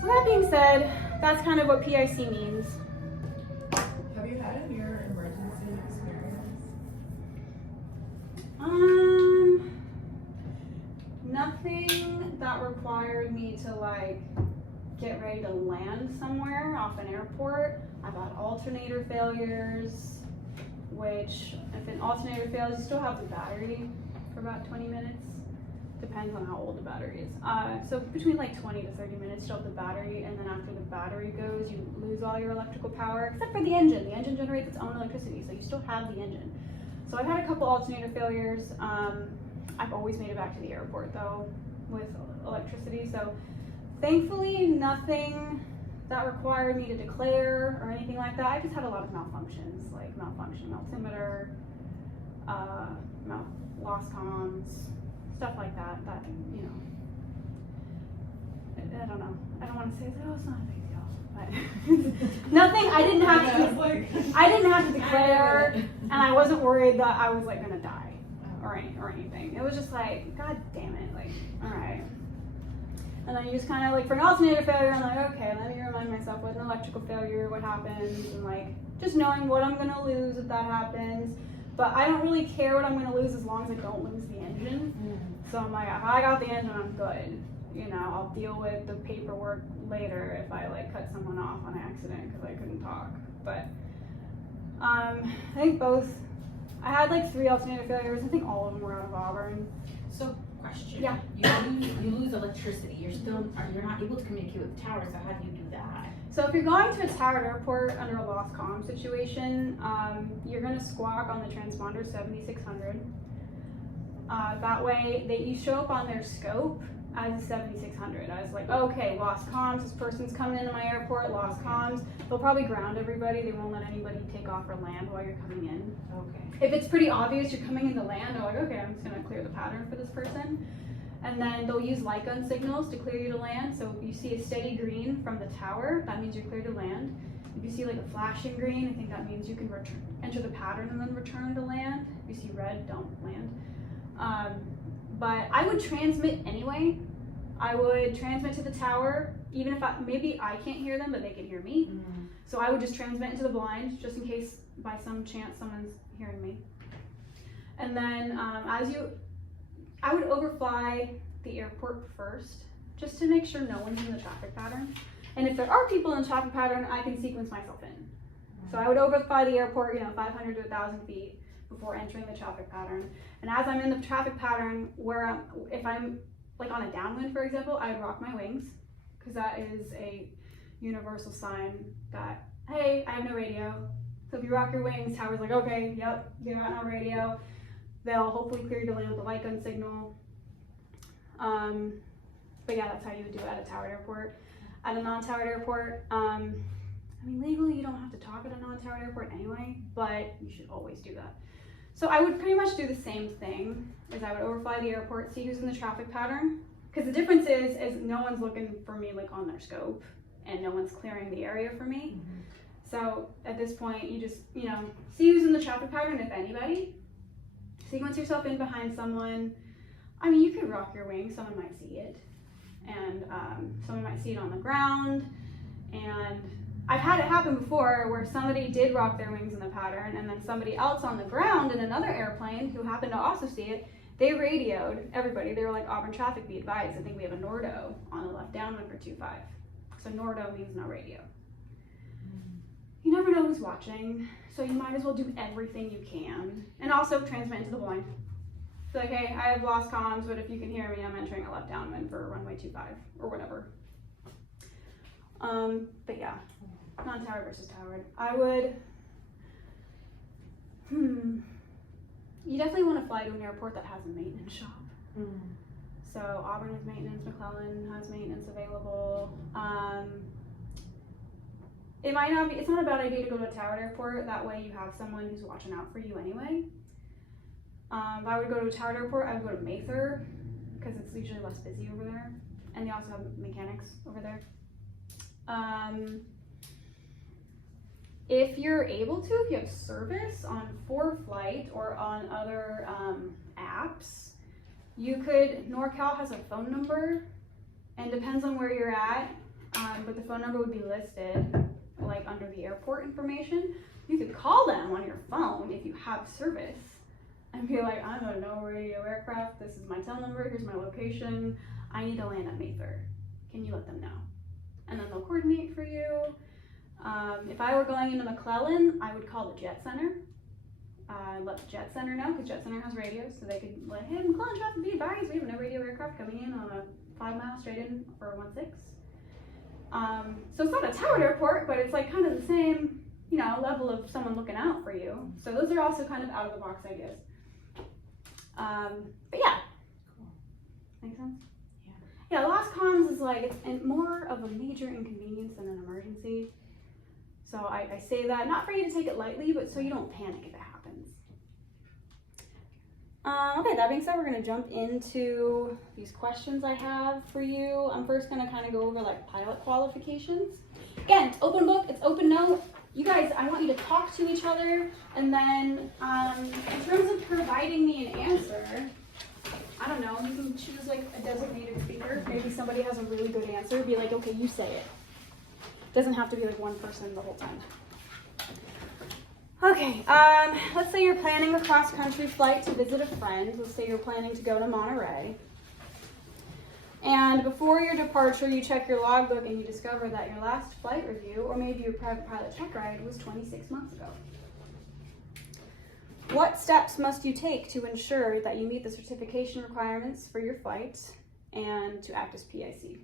So that being said, that's kind of what PIC means. Have you had any emergency experience? Nothing that required me to like get ready to land somewhere off an airport. I've had alternator failures, which if an alternator fails, you still have the battery for about 20 minutes. Depends on how old the battery is. So between like 20 to 30 minutes, you'll have the battery, and then after the battery goes, you lose all your electrical power, except for the engine. The engine generates its own electricity, so you still have the engine. So I've had a couple alternator failures. I've always made it back to the airport though with electricity. So thankfully lothing that required me to declare or anything like that. I just had a lot of malfunctions, like malfunction altimeter, lost comms, stuff like that, you know, I don't know. I don't want to say, oh, it's not a big deal. But nothing, I didn't have to declare, and I wasn't worried that I was like gonna die or anything. It was just like, God damn it, like, alright. And then you just kind of like, for an alternator failure, I'm like, okay, let me remind myself what an electrical failure, what happens, and like, just knowing what I'm gonna lose if that happens. But I don't really care what I'm gonna lose as long as I don't lose the engine. So I'm like, if I got the engine, I'm good. You know, I'll deal with the paperwork later if I like cut someone off on accident because I couldn't talk. But I think I had like 3 alternator failures. I think all of them were out of Auburn. So, question. Yeah. You lose electricity. You're not able to communicate with the tower. So how do you do that? So if you're going to a towered airport under a lost comm situation, you're gonna squawk on the transponder 7600. That way, you show up on their scope as a 7600. I was like, okay, lost comms, this person's coming into my airport, lost comms. They'll probably ground everybody. They won't let anybody take off or land while you're coming in. Okay. If it's pretty obvious you're coming into land, they're like, okay, I'm just gonna clear the pattern for this person. And then they'll use light gun signals to clear you to land. So if you see a steady green from the tower, that means you're clear to land. If you see like a flashing green, I think that means you can enter the pattern and then return to land. If you see red, don't land. But I would transmit anyway. I would transmit to the tower, even if maybe I can't hear them, but they can hear me. Mm-hmm. So I would just transmit into the blind, just in case by some chance someone's hearing me. And then I would overfly the airport first, just to make sure no one's in the traffic pattern. And if there are people in the traffic pattern, I can sequence myself in. So I would overfly the airport, 500 to 1,000 feet before entering the traffic pattern. And as I'm in the traffic pattern, if I'm like on a downwind, for example, I'd rock my wings, because that is a universal sign that, hey, I have no radio. So if you rock your wings, tower's like, okay, yep, you got no radio. They'll hopefully clear you to land with a light gun signal. But yeah, that's how you would do it at a towered airport. At a non-towered airport, legally you don't have to talk at a non-towered airport anyway, but you should always do that. So I would pretty much do the same thing, as I would overfly the airport, see who's in the traffic pattern. Because the difference is no one's looking for me like on their scope, and no one's clearing the area for me. Mm-hmm. So at this point, you just, see who's in the traffic pattern, if anybody. Sequence yourself in behind someone. You could rock your wings, someone might see it. And someone might see it on the ground. And I've had it happen before where somebody did rock their wings in the pattern, and then somebody else on the ground in another airplane who happened to also see it, they radioed everybody. They were like, Auburn traffic, be advised, I think we have a Nordo on the left downwind for 25. So Nordo means no radio. You never know who's watching, so you might as well do everything you can. And also transmit into the blind. So like, hey, I have lost comms, but if you can hear me, I'm entering a left downwind for runway 25 or whatever. But yeah, non-towered versus towered. I would, you definitely want to fly to an airport that has a maintenance shop. So Auburn has maintenance, McClellan has maintenance available. It's not a bad idea to go to a towered airport, that way you have someone who's watching out for you anyway. If I would go to a towered airport, I would go to Mather, because it's usually less busy over there. And they also have mechanics over there. If you're able to, if you have service on ForeFlight or on other apps, NorCal has a phone number, and depends on where you're at, but the phone number would be listed like under the airport information. You could call them on your phone if you have service and be like, I'm a no radio aircraft, this is my cell number, here's my location, I need to land at Mather. Can you let them know? And then they'll coordinate for you. If I were going into McClellan, I would call the Jet Center. Let the Jet Center know, because Jet Center has radios, so they could let, hey, McClellan traffic, be advised, we have a no radio aircraft coming in on a 5 mile straight in for 16. So it's not a towered airport, but it's like kind of the same, level of someone looking out for you. So those are also kind of out of the box ideas. But yeah. Cool. Make sense? Yeah. Yeah, lost comms is like, it's more of a major inconvenience than an emergency. So I say that, not for you to take it lightly, but so you don't panic if it happens. Okay, that being said, we're gonna jump into these questions I have for you. I'm first gonna kind of go over like pilot qualifications. Again, it's open book, it's open note. You guys, I want you to talk to each other, and then in terms of providing me an answer, I don't know, you can choose like a designated speaker. Maybe somebody has a really good answer, be like, okay, you say it. Doesn't have to be like one person the whole time. Okay, let's say you're planning a cross-country flight to visit a friend. Let's say you're planning to go to Monterey. And before your departure, you check your logbook and you discover that your last flight review, or maybe your private pilot check ride, was 26 months ago. What steps must you take to ensure that you meet the certification requirements for your flight and to act as PIC?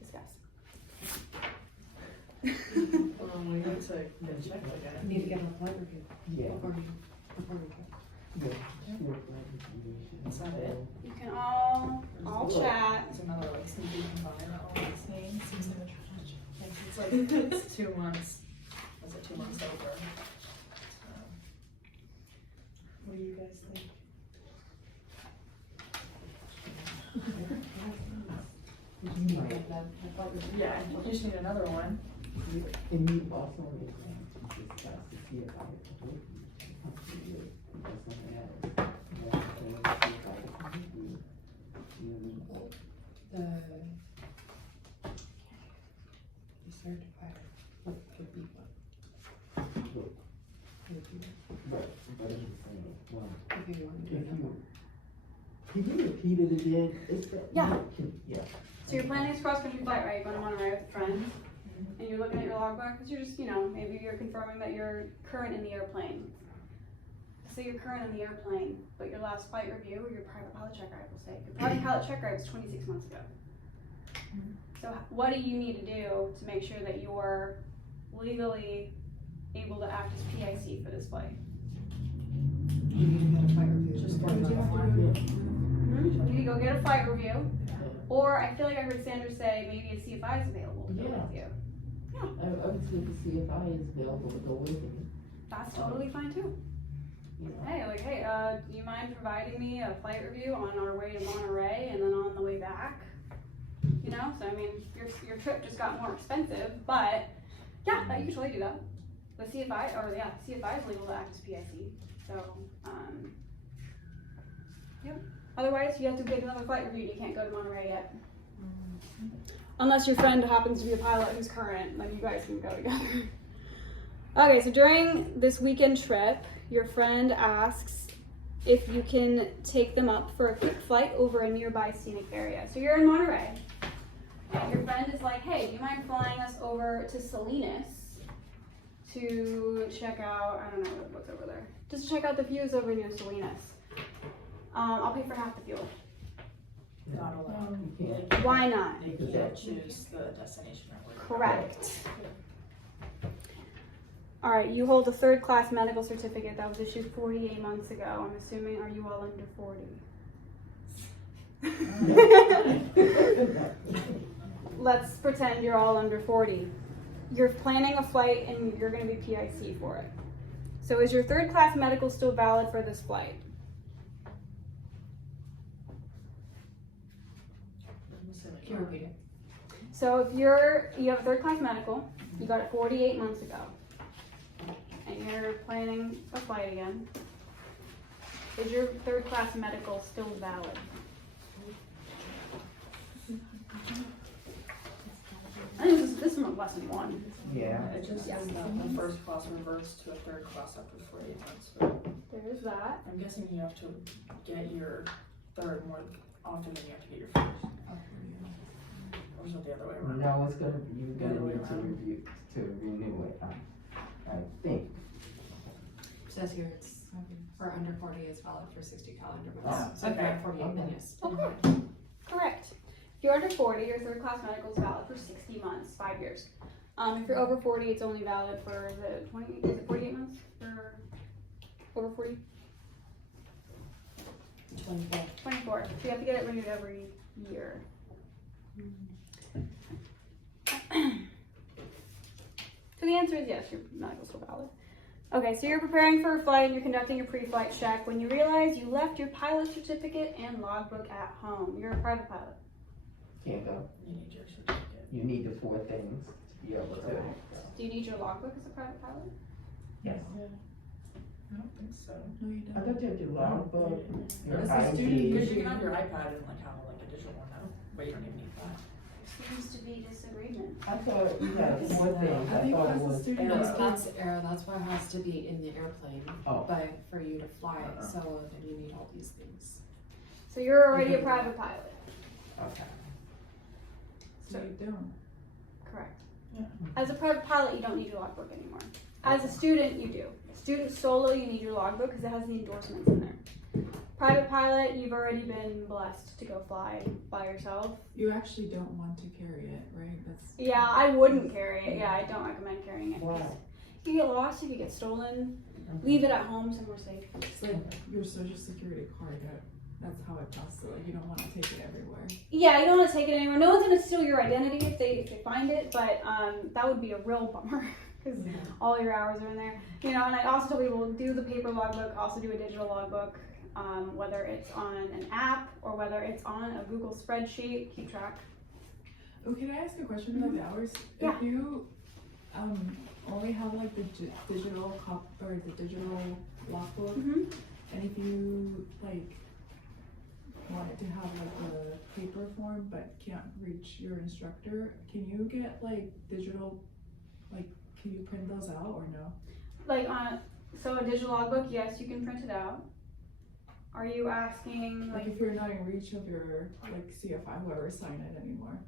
Discuss. We need to get a check like that. You need to get a flight review. Yeah. Before you go. Is that it? You can all chat. It's another like sneaky combine all these names. It's like, it's 2 months. Was it 2 months over? What do you guys think? Yeah, you just need another one. And you also need to discuss the CFI. The certified, what could be what? If you want to do it. Can you repeat it again? It's that. Yeah. Yeah. So you're planning this cross-country flight, right? You're going to Monterey with a friend, and you're looking at your logbook because you're just, maybe you're confirming that you're current in the airplane. So you're current in the airplane, but your last flight review, or your private pilot check ride, will say your private pilot check ride was 26 months ago. So what do you need to do to make sure that you're legally able to act as PIC for this flight? You need to get a flight review. Just before go you to go. the farm. You need to go get a flight review, or I feel like I heard Sandra say maybe a CFI is available to go with you. I would say the CFI is available to go with me. That's totally fine too. Hey, do you mind providing me a flight review on our way to Monterey and then on the way back? So I mean, your trip just got more expensive, but yeah, you can totally do that. The CFI, CFI is legal to act as PIC. So, yep. Otherwise, you have to get another flight review. You can't go to Monterey yet. Unless your friend happens to be a pilot who's current, then you guys can go together. Okay, so during this weekend trip, your friend asks if you can take them up for a quick flight over a nearby scenic area. So you're in Monterey, and your friend is like, hey, do you mind flying us over to Salinas to check out, I don't know what's over there, just to check out the views over near Salinas. I'll pay for half the fuel. Not allowed. You can't. Why not? They can't choose the destination that we're Correct. All right, you hold a third-class medical certificate that was issued 48 months ago. I'm assuming, are you all under 40? Let's pretend you're all under 40. You're planning a flight and you're going to be PIC for it. So is your third-class medical still valid for this flight? Can you repeat it? So if you have a third-class medical, you got it 48 months ago, and you're planning a flight again, is your third-class medical still valid? I think this one was less than one. Yeah. It just says that the first class reverts to a third class after 48 months. So There's that. I'm guessing you have to get your third more often than you have to get your first. Or is it the other way around? No, it's gonna be, you're gonna need to renew it, I think. It says here it's for under 40 is valid for 60 calendar Oh, months. So okay. 48 then yes. Okay. Correct. If you're under 40, your third-class medical is valid for 60 months, 5 years. If you're over 40, it's only valid for is it 48 months? For over 40? 24. 24. So you have to get it renewed every year. So the answer is yes, your medical's still valid. Okay, so you're preparing for a flight and you're conducting a pre-flight check when you realize you left your pilot certificate and logbook at home. You're a private pilot. Can't go. You need your certificate. you need the 4 things to be able to. Do you need your logbook as a private pilot? Yes. I don't think so. No, you I don't. thought you had your logbook, your As a student, ID. because you can have your iPad and like have like a digital one now, but you don't even need that. Seems to be disagreement. I thought you had 4 things, I I think thought it as a was. student, No, it's it's air, that's why it has to be in the airplane, Oh. but for you to fly it, so then you need all these things. So you're already a private pilot. Okay. so you don't. Correct. Yeah. As a private pilot, you don't need your logbook anymore. As a student, you do. Student solo, you need your logbook because it has the endorsements in there. Private pilot, you've already been blessed to go fly by yourself. You actually don't want to carry it, right? That's Yeah, I wouldn't carry it. Yeah, I don't recommend carrying it. Why? If you get lost, if you get stolen, leave it at home somewhere safe. it's like your social security card. That's how it costs. So like you don't want to take it everywhere. Yeah, you don't want to take it anywhere. No one's gonna steal your identity if they find it, but that would be a real bummer because all your hours are in there. You know, and I also tell people do the paper logbook, also do a digital logbook, whether it's on an app or whether it's on a Google spreadsheet. Keep track. Oh, can I ask a question about the hours? Yeah. If you only have like the digital or the digital logbook, Mm-hmm. and if you like wanted to have like a paper form but can't reach your instructor, can you get like digital, like can you print those out or no? Like so a digital logbook, yes, you can print it out. Are you asking Like like? if you're not in reach of your like CFI, whoever sign it anymore.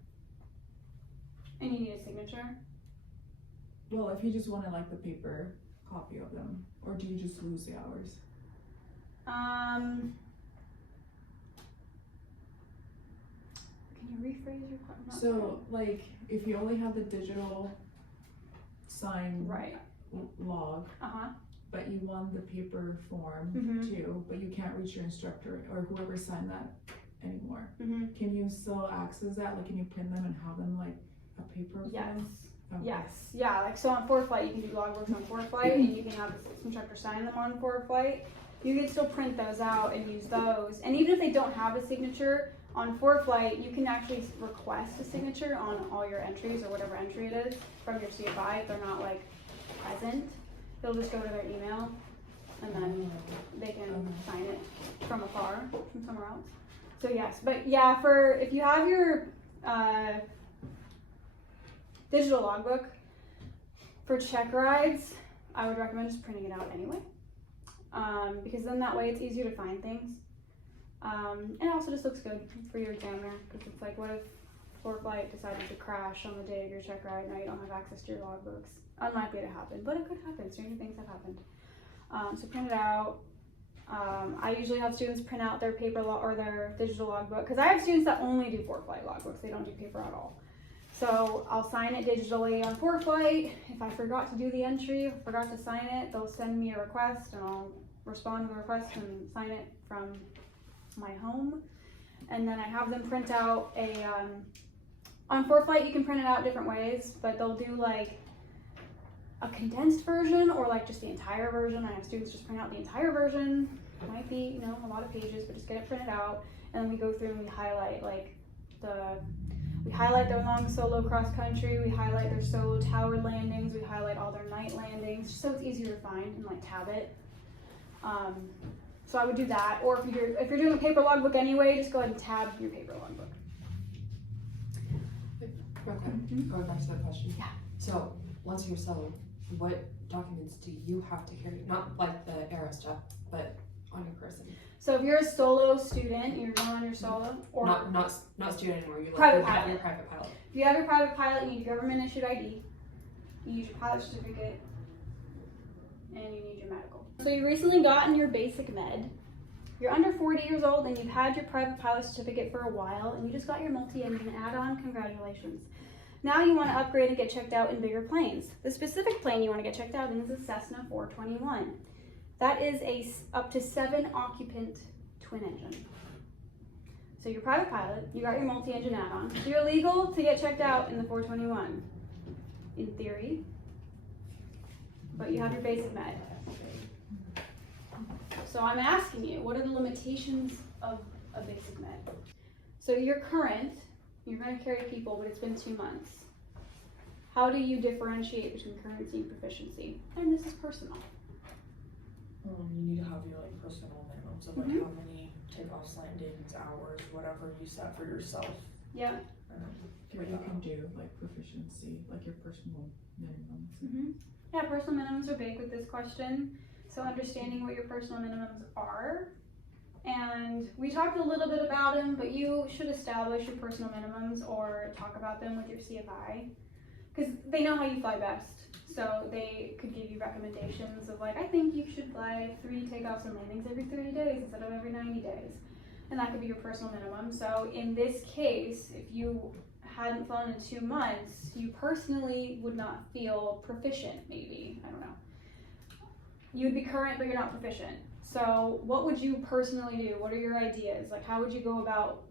And you need a signature? Well, if you just wanted like the paper copy of them, or do you just lose the hours? Can you rephrase your question? So like if you only have the digital sign Right. log, Uh-huh. but you want the paper form Mhm. too, but you can't reach your instructor or whoever signed that anymore, Mm-hmm. can you still access that? Like can you print them and have them like a paper form? Yes. Okay. Yes. Yeah, like so on ForeFlight, you can do logbooks on ForeFlight and you can have the instructor sign them on ForeFlight. You can still print those out and use those. And even if they don't have a signature, on ForeFlight, you can actually request a signature on all your entries or whatever entry it is from your CFI if they're not like present. They'll just go to their email and then they can sign it from afar, from somewhere else. So yes, but yeah, for if you have your digital logbook for check rides, I would recommend just printing it out anyway, because then that way it's easier to find things, and it also just looks good for your examiner, because it's like, what if ForeFlight decided to crash on the day of your check ride? Now you don't have access to your logbooks. Unlikely to happen, but it could happen. Stranger things have happened. So print it out. I usually have students print out their paper or their digital logbook, because I have students that only do ForeFlight logbooks. They don't do paper at all. So I'll sign it digitally on ForeFlight. If I forgot to do the entry, forgot to sign it, they'll send me a request and I'll respond to the request and sign it from my home. And then I have them print out a, on ForeFlight you can print it out different ways, but they'll do like a condensed version or like just the entire version. I have students just print out the entire version. It might be, you know, a lot of pages, but just get it printed out. And then we go through and we highlight like we highlight their long solo cross country, we highlight their solo tower landings, we highlight all their night landings, just so it's easier to find and like tab it. So I would do that, or if you're doing a paper logbook anyway, just go ahead and tab your paper logbook. Okay, going back to that question. Yeah. So, once you're solo, what documents do you have to carry? Not like the aero stuff, but on your person. So if you're a solo student, you're going on your solo, or Not student anymore. You Private you have pilot. your private pilot. if you have your private pilot, you need your government issued ID, you need your pilot certificate, and you need your medical. So you recently gotten your basic med, you're under 40 years old and you've had your private pilot certificate for a while and you just got your multi-engine add-on, congratulations. Now you want to upgrade and get checked out in bigger planes. The specific plane you want to get checked out in is a Cessna 421. That is a up to 7 occupant twin engine. So you're private pilot, you got your multi-engine add-on. So you're legal to get checked out in the 421, in theory, but you have your basic med. So I'm asking you, what are the limitations of a basic med? So your current You're gonna carry people, but it's been 2 months. How do you differentiate between currency and proficiency? And this is personal. You need to have your like personal minimums of like how many takeoffs, landings, hours, whatever you set for yourself. Yeah. What you can do, like proficiency, like your personal minimums. Yeah, personal minimums are big with this question. So understanding what your personal minimums are. And we talked a little bit about them, but you should establish your personal minimums or talk about them with your CFI. Because they know how you fly best. So they could give you recommendations of like, I think you should fly 3 takeoffs and landings every 30 days instead of every 90 days. And that could be your personal minimum. So in this case, if you hadn't flown in 2 months, you personally would not feel proficient, maybe. I don't know. You'd be current, but you're not proficient. So what would you personally do? What are your ideas? Like, how would you go about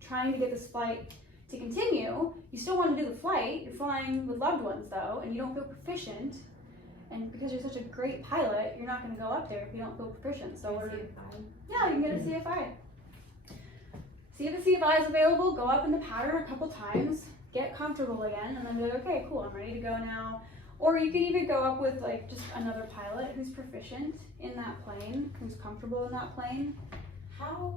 trying to get this flight to continue? You still want to do the flight. You're flying with loved ones, though, and you don't feel proficient. And because you're such a great pilot, you're not going to go up there if you don't feel proficient. So yeah, you can get a CFI. See if the CFI is available, go up in the pattern a couple times, get comfortable again, and then be like, okay, cool, I'm ready to go now. Or you could even go up with like just another pilot who's proficient in that plane, who's comfortable in that plane. How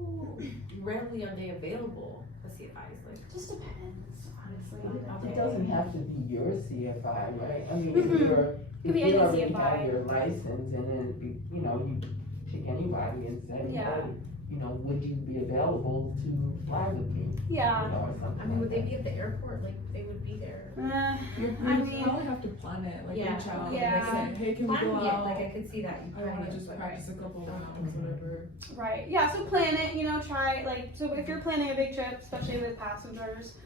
rarely are they available, the CFIs? Like, Just depends, honestly. It doesn't have to be your CFI, right? I mean, Mhm. if you're, Could be if any you already CFI. have your license and then, you know, you pick anybody and say, Yeah. hey, you know, would you be available to fly with me? Yeah. You know, or something I mean, would like they be at the airport? Like, they would be there. You I would mean, probably have to plan it, like Yeah. reach out, Yeah. like say, hey, can we go Plan, yeah, out? like I could see that. You I wanna planning just it, practice a couple rounds, whatever. right, yeah, so plan it, you know, try, like, so if you're planning a big trip, especially with passengers,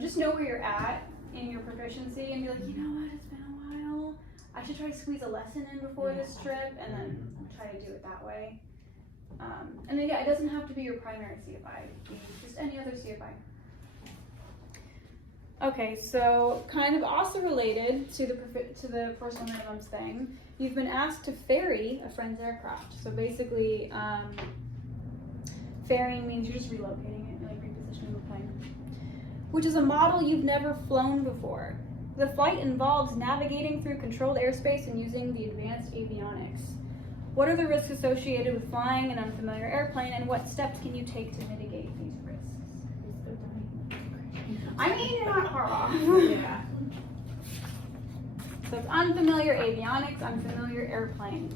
just know where you're at in your proficiency and be like, you know what, it's been a while. I should try to squeeze a lesson in before this trip and then try to do it that way. And then, yeah, it doesn't have to be your primary CFI, it could be just any other CFI. Okay, so kind of also related to the personal minimums thing, you've been asked to ferry a friend's aircraft. So basically, ferrying means you're just relocating it, like repositioning the plane, which is a model you've never flown before. The flight involves navigating through controlled airspace and using the advanced avionics. What are the risks associated with flying an unfamiliar airplane, and what steps can you take to mitigate these risks? I mean, you're not far off. Yeah. So it's unfamiliar avionics, unfamiliar airplane.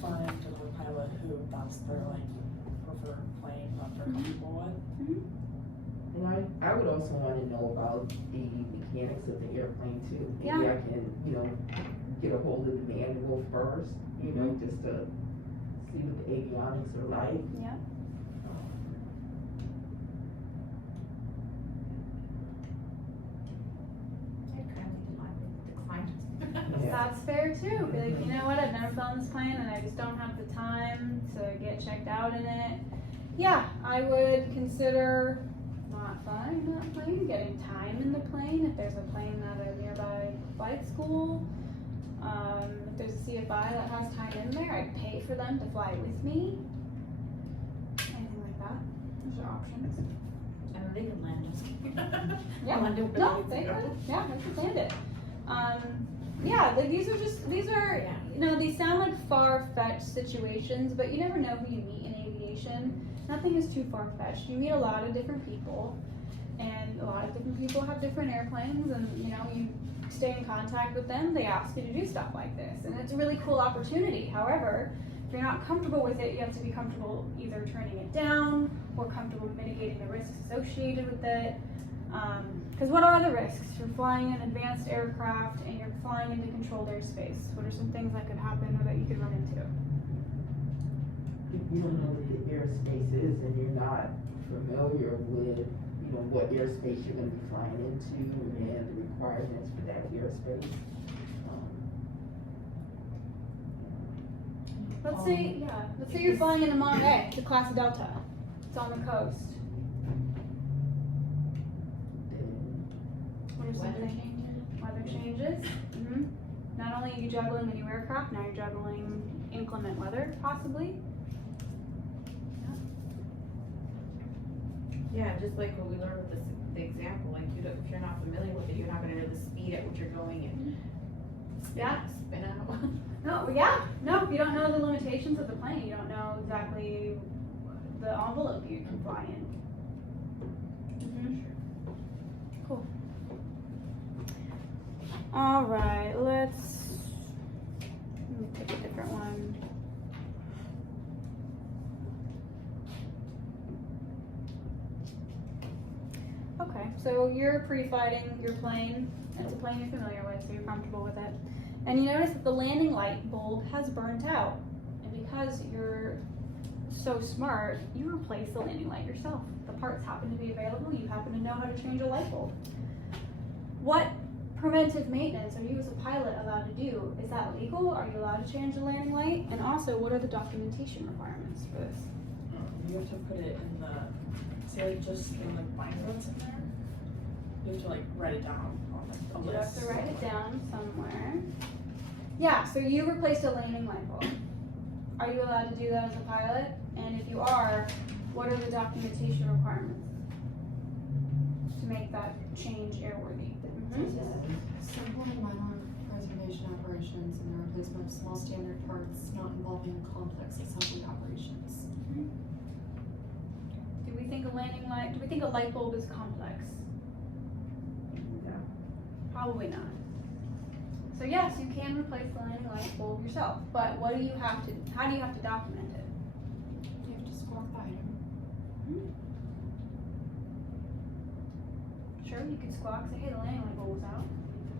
Find another pilot who that's their like preferred plane that they're comfortable with. And I would also want to know about the mechanics of the airplane too. Maybe Yeah. I can, you know, get a hold of the manual first, you know, just to see what the avionics are like. Yeah. Yeah. That's fair too. Be like, you know what, I've never flown this plane and I just don't have the time to get checked out in it. Yeah, I would consider not flying that plane, getting time in the plane if there's a plane at a nearby flight school. If there's a CFI that has time in there, I'd pay for them to fly with me. Anything like that. Those are options. I know they could land us. Yeah. No, they could. Yeah, they could land it. Yeah, like these are, you know, they sound like far-fetched situations, but you never know who you meet in aviation. Nothing is too far-fetched. You meet a lot of different people, and a lot of different people have different airplanes, and you know, you stay in contact with them, they ask you to do stuff like this, and it's a really cool opportunity. However, if you're not comfortable with it, you have to be comfortable either turning it down or comfortable mitigating the risks associated with it. Because what are the risks? You're flying an advanced aircraft and you're flying into controlled airspace. What are some things that could happen or that you could run into? If you don't know what the airspace is and you're not familiar with, you know, what airspace you're going to be flying into and the requirements for that airspace. Let's say you're flying into Monterey, to Class Delta. It's on the coast. What are some things? Weather changes. Not only are you juggling a new aircraft, now you're juggling inclement weather, possibly. Yeah, just like what we learned with the example, like you don't, if you're not familiar with it, you're not gonna know the speed at which you're going and Yeah. spin out. No, yeah, no, if you don't know the limitations of the plane, you don't know exactly the envelope you can fly in. Cool. All right, let me pick a different one. Okay, so you're pre-flighting your plane, and it's a plane you're familiar with, so you're comfortable with it. And you notice that the landing light bulb has burnt out. And because you're so smart, you replace the landing light yourself. The parts happen to be available, you happen to know how to change a light bulb. What preventive maintenance are you as a pilot allowed to do? Is that legal? Are you allowed to change the landing light? And also, what are the documentation requirements for this? You have to put it in the, see like just in the binder that's in there? You have to like write it down on like a You list. have to write it down somewhere. Yeah, so you replaced a landing light bulb. Are you allowed to do that as a pilot? And if you are, what are the documentation requirements to make that change airworthy? Simple and minor preservation operations and the replacement of small standard parts not involving complex assembly operations. Do we think a light bulb is complex? No. Probably not. So yes, you can replace the landing light bulb yourself, but how do you have to document it? You have to squawk the item. Sure, you could squawk, say, hey, the landing light bulb was out.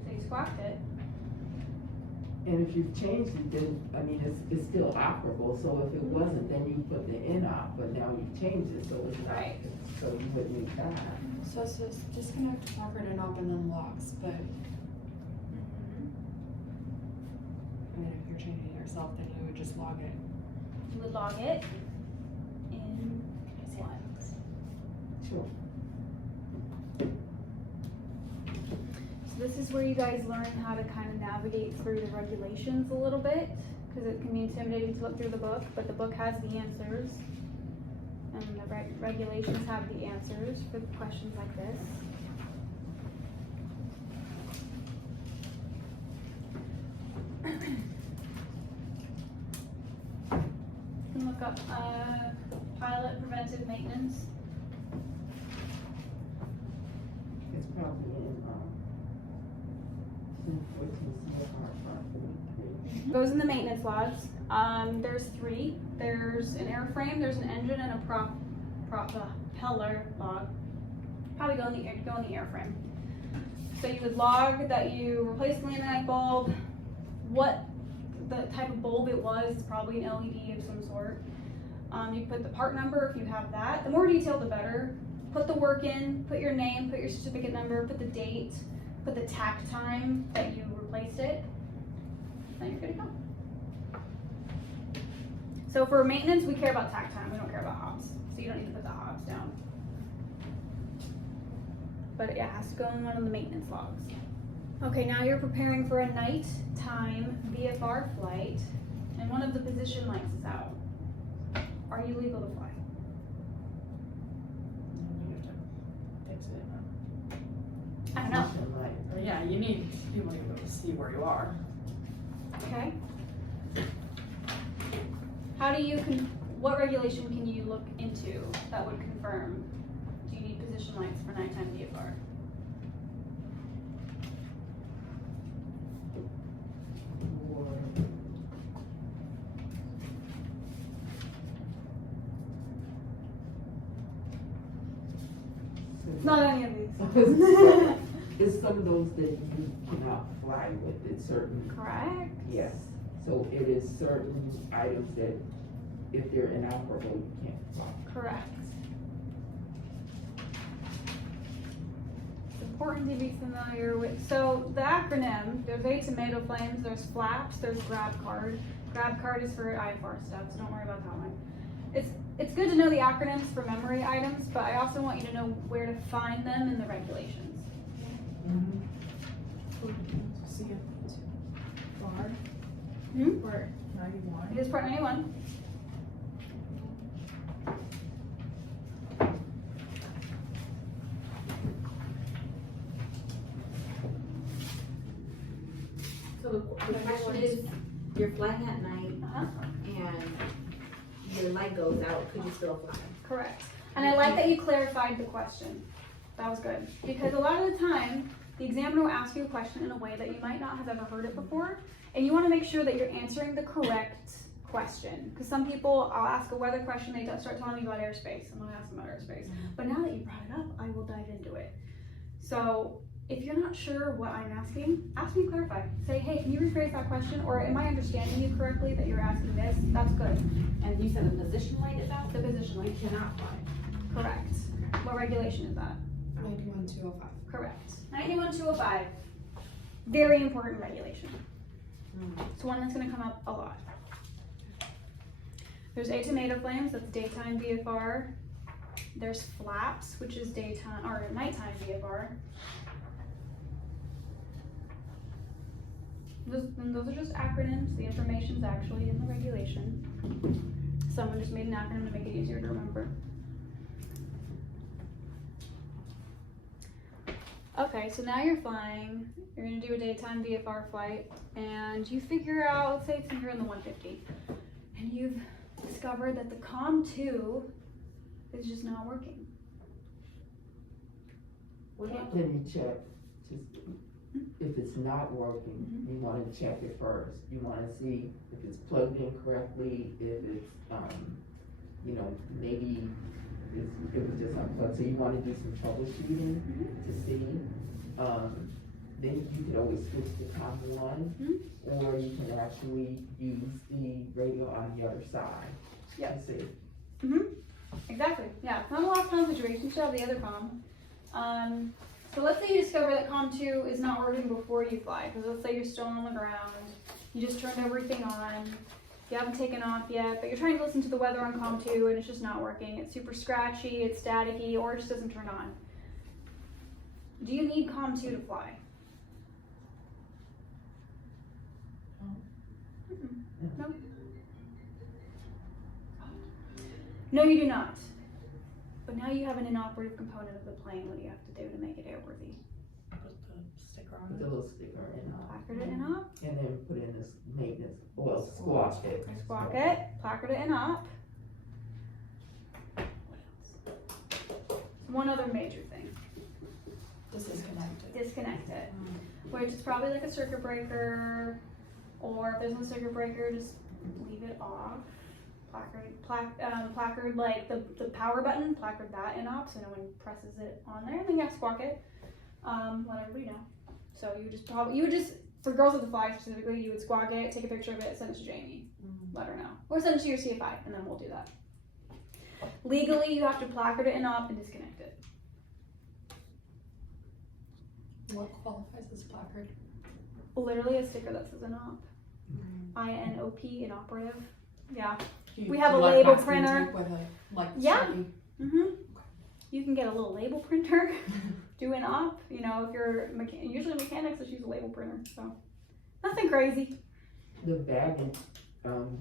So you squawked it. And if you've changed it, then, I mean, it's still operable, so if it wasn't, then you put the in op, but now you've changed it, so it's not, Right. so you wouldn't need that. So it says disconnect forward and open and locks, but I mean, if you're changing it yourself, then you would just log it. You would log it in what? Sure. So this is where you guys learn how to kind of navigate through the regulations a little bit, because it can be intimidating to look through the book, but the book has the answers. And the regulations have the answers for questions like this. You can look up pilot preventive maintenance. It's probably in 14 CFR 543. Goes in the maintenance logs. There's three. There's an airframe, there's an engine, and a propeller log. Probably go in the airframe. So you would log that you replaced the landing light bulb, what the type of bulb it was. It's probably an LED of some sort. You put the part number if you have that. The more detailed, the better. Put the work in, put your name, put your certificate number, put the date, put the tack time that you replaced it. Then you're good to go. So for maintenance, we care about tack time. We don't care about hops. So you don't need to put the hops down. But it has to go in one of the maintenance logs. Okay, now you're preparing for a nighttime VFR flight, and one of the position lights is out. Are you legal to fly? You have to fix it. I don't know. Position light. Or yeah, you need people to be able to see where you are. Okay. What regulation can you look into that would confirm? Do you need position lights for nighttime VFR? Not any of these. It's some of those that you cannot fly with, it's certain, Correct? yes. So it is certain items that if they're inoperable, you can't fly. Correct. It's important to be familiar with, so the acronym, there's 8 tomato flames, there's flaps, there's grab card. Grab card is for IFR stuff, so don't worry about that one. It's good to know the acronyms for memory items, but I also want you to know where to find them in the regulations. See it. Bar. Hmm? Part 91. It is part 91. So the question is, you're flying at night Uh-huh. and your light goes out, could you still fly? Correct. And I like that you clarified the question. That was good. Because a lot of the time, the examiner will ask you a question in a way that you might not have ever heard it before. And you want to make sure that you're answering the correct question. Because some people, I'll ask a weather question, they start telling me about airspace. I'm going to ask them about airspace. But now that you brought it up, I will dive into it. So if you're not sure what I'm asking, ask me to clarify. Say, hey, can you rephrase that question? Or am I understanding you correctly that you're asking this? That's good. And you said the position light is out? The position You light. cannot fly. Correct. What regulation is that? 91-205. Correct. 91-205. Very important regulation. It's one that's going to come up a lot. There's atomator flames, that's daytime VFR. There's flaps, which is daytime or nighttime VFR. Those are just acronyms. The information's actually in the regulation. Someone just made an acronym to make it easier to remember. Okay, so now you're flying. You're gonna do a daytime VFR flight, and you figure out, let's say you're in the 150, and you've discovered that the COM2 is just not working. Then you check, just, if it's not working, you wanna check it first. You wanna see if it's plugged in correctly, if it's, you know, maybe it was just unplugged, so you wanna do some troubleshooting to see. Then you can always switch to COM1, or you can actually use the radio on the other side. Yep. To see. Exactly, yeah, it's not a lost com situation, you still have the other com. So let's say you discover that COM2 is not working before you fly, because let's say you're still on the ground, you just turned everything on, you haven't taken off yet, but you're trying to listen to the weather on COM2 and it's just not working. It's super scratchy, it's staticky, or it just doesn't turn on. Do you need COM2 to fly? No. No, you do not. But now you have an inoperative component of the plane. What do you have to do to make it airworthy? Put the sticker on Put the it. little sticker in, Placard it in up. and then put in this maintenance, well, squawk it. Squawk it. Placard it in up. One other major thing. This is connected. Disconnect it. Which is probably like a circuit breaker, or if there's no circuit breaker, just leave it off. Placard like the power button, placard that in off so no one presses it on there, and then you have to squawk it. Let everybody know. So you would just for girls at the fly specifically, you would squawk it, take a picture of it, send it to Jamie, let her know, or send it to your CFI, and then we'll do that. Legally, you have to placard it in off and disconnect it. What qualifies as placard? Literally a sticker that says INOP. INOP, inoperative. Yeah. You- We have a like label masking printer. tape with a, like, Yeah. Sharpie? You can get a little label printer, do an op. You know, if you're usually mechanics just use a label printer, so nothing crazy. The baggage,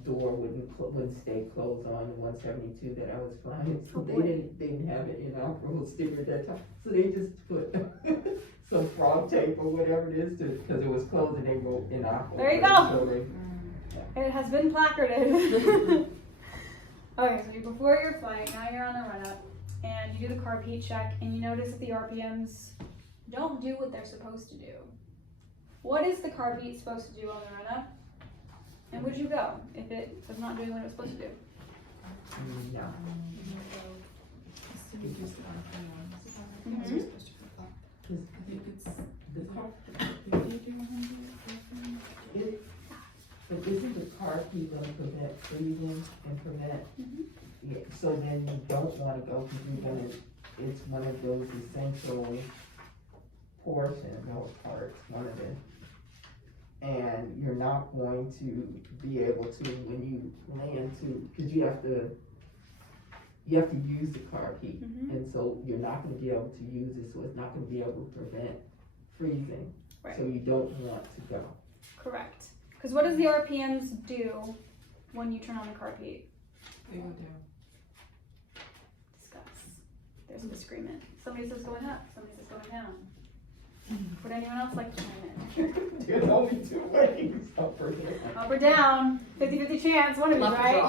door wouldn't stay closed on the 172 that I was flying, so they didn't have an inoperable sticker at that time, so they just put some frog tape or whatever it is because it was closed and they wrote inoperable. There you go. So It has been placarded. Okay, so before your flight, now you're on the run up, and you do the carb heat check, and you notice that the RPMs don't do what they're supposed to do. What is the carb heat supposed to do on the run up? And would you go if it was not doing what it was supposed to do? no. So you just got a thing on. So I Mhm. think you're supposed to put that. I think it's The car, 50 to 100. but isn't the car key gonna prevent freezing and prevent? Yeah, so then you don't wanna go because it's one of those essential portions or parts, one of them. And you're not going to be able to, when you land to, cause you have to use the carb heat. And so you're not gonna be able to use it, so it's not gonna be able to prevent freezing. Right. So you don't want to go. Correct. Because what does the RPMs do when you turn on the carb heat? They go down. Discuss. There's a disagreement. Somebody says going up, somebody says going down. Would anyone else like to chime in? There's only two ways, up or down. Up or down, 50-50 chance, one of you, Left right?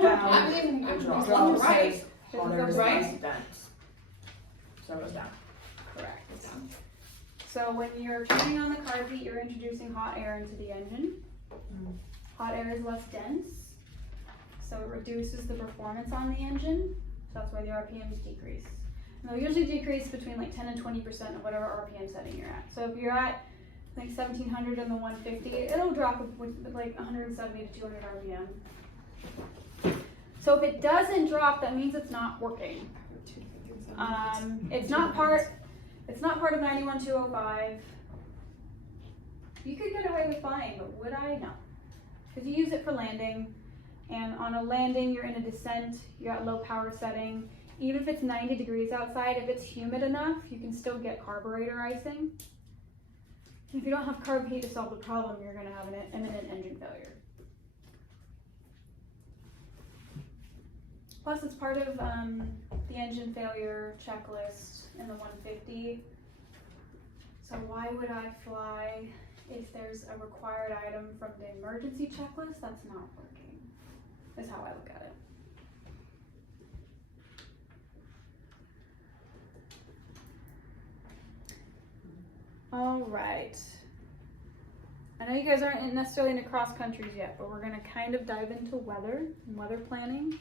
draw. I'm even Good draw. left Draw to right. says hot air is Right. less dense. So it goes down. Correct. So when you're turning on the carb heat, you're introducing hot air into the engine. Hot air is less dense, so it reduces the performance on the engine. So that's why the RPMs decrease. And they'll usually decrease between like 10 and 20% of whatever RPM setting you're at. So if you're at like 1700 and the 150, it'll drop with like 170 to 200 RPM. So if it doesn't drop, that means it's not working. It's not part of 91205. You could get away with flying, but would I? No. Because you use it for landing, and on a landing, you're in a descent, you're at low power setting. Even if it's 90 degrees outside, if it's humid enough, you can still get carburetor icing. And if you don't have carb heat to solve the problem, you're going to have an imminent engine failure. Plus, it's part of the engine failure checklist in the 150. So why would I fly if there's a required item from the emergency checklist that's not working? Is how I look at it. All right. I know you guys aren't necessarily into cross countries yet, but we're going to kind of dive into weather and weather planning.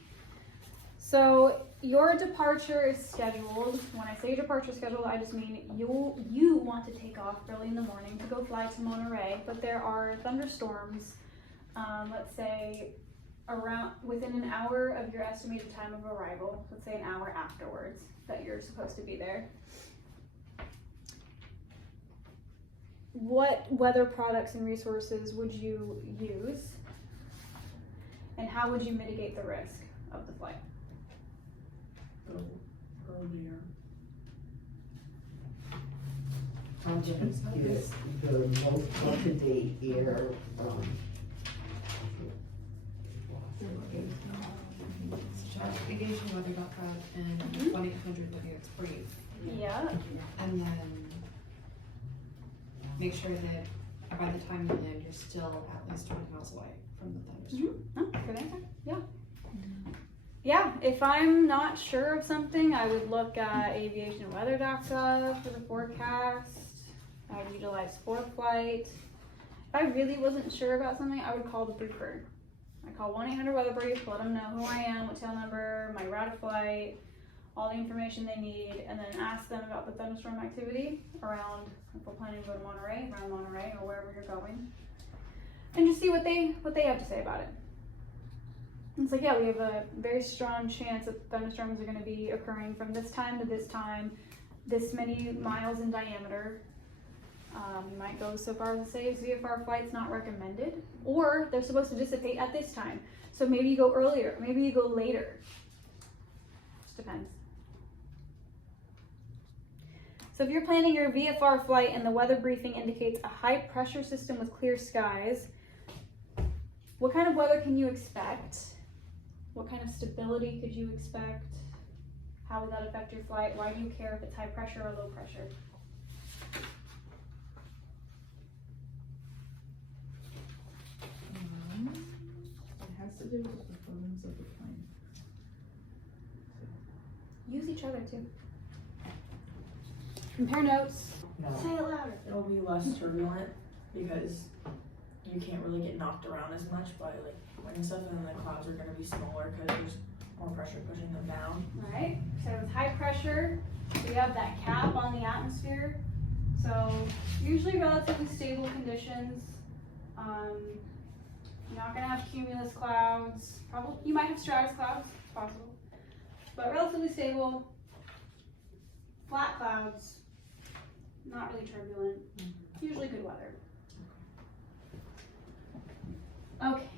So your departure is scheduled. When I say departure scheduled, I just mean you want to take off early in the morning to go fly to Monterey, but there are thunderstorms, let's say within an hour of your estimated time of arrival, let's say an hour afterwards that you're supposed to be there. What weather products and resources would you use, and how would you mitigate the risk of the flight? Go earlier. I'm gonna use the most up-to-date air, Aviationweather.gov and 1-800 when it's brief. Yeah. And then make sure that by the time you land, you're still at least 20 miles away from the thunderstorm. Oh, good answer. Yeah. Yeah, if I'm not sure of something, I would look at aviationweather.gov for the forecast. I would utilize ForeFlight. If I really wasn't sure about something, I would call the briefer. I call 1-800-WEATHER-BRIEF, let them know who I am, what tail number, my route of flight, all the information they need, and then ask them about the thunderstorm activity around, if we're planning to go to Monterey, around Monterey, or wherever you're going, and just see what they have to say about it. And it's like, yeah, we have a very strong chance that thunderstorms are going to be occurring from this time to this time, this many miles in diameter. You might go so far as to say VFR flight's not recommended, or they're supposed to dissipate at this time. So maybe you go earlier, maybe you go later. Just depends. So if you're planning your VFR flight and the weather briefing indicates a high pressure system with clear skies, what kind of weather can you expect? What kind of stability could you expect? How would that affect your flight? Why do you care if it's high pressure or low pressure? It has to do with the performance of the plane. Use each other too. Compare notes. no. Say it louder. It'll be less turbulent because you can't really get knocked around as much by like wind and stuff, and then the clouds are gonna be smaller because there's more pressure pushing them down. Alright, so with high pressure, we have that cap on the atmosphere. So usually relatively stable conditions. You're not gonna have cumulus clouds. Probably you might have stratus clouds, it's possible. But relatively stable, flat clouds, not really turbulent. Usually good weather. Okay.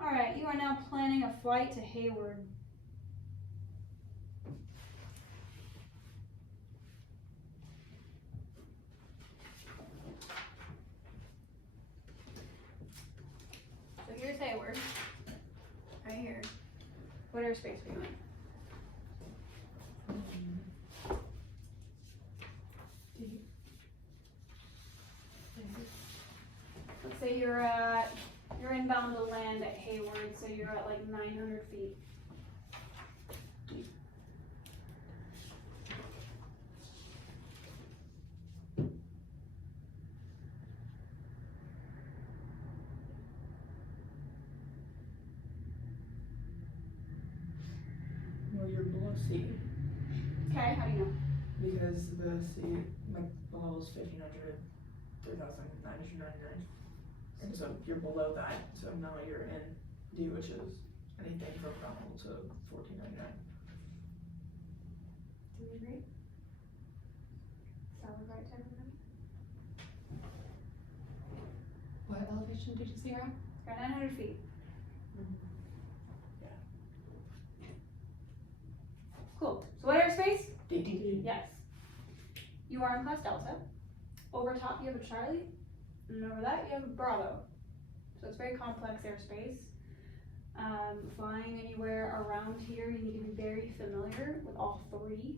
All right, you are now planning a flight to Hayward. So here's airspace are you in? Let's say you're inbound to land at Hayward, so you're at like 900 feet. Well, you're below sea Okay, how do you know? because the sea, like the level is 1500, 3999. And so you're below that, so now you're in D, which is anything from ground level to 1499. Do we agree? Solid right type of thing? What elevation did you say you're at? You're at 900 feet. Cool. So what airspace? D. Yes. You are in class Delta. Over top you have a Charlie, and over that you have a Bravo. So it's very complex airspace. Flying anywhere around here, you need to be very familiar with all three.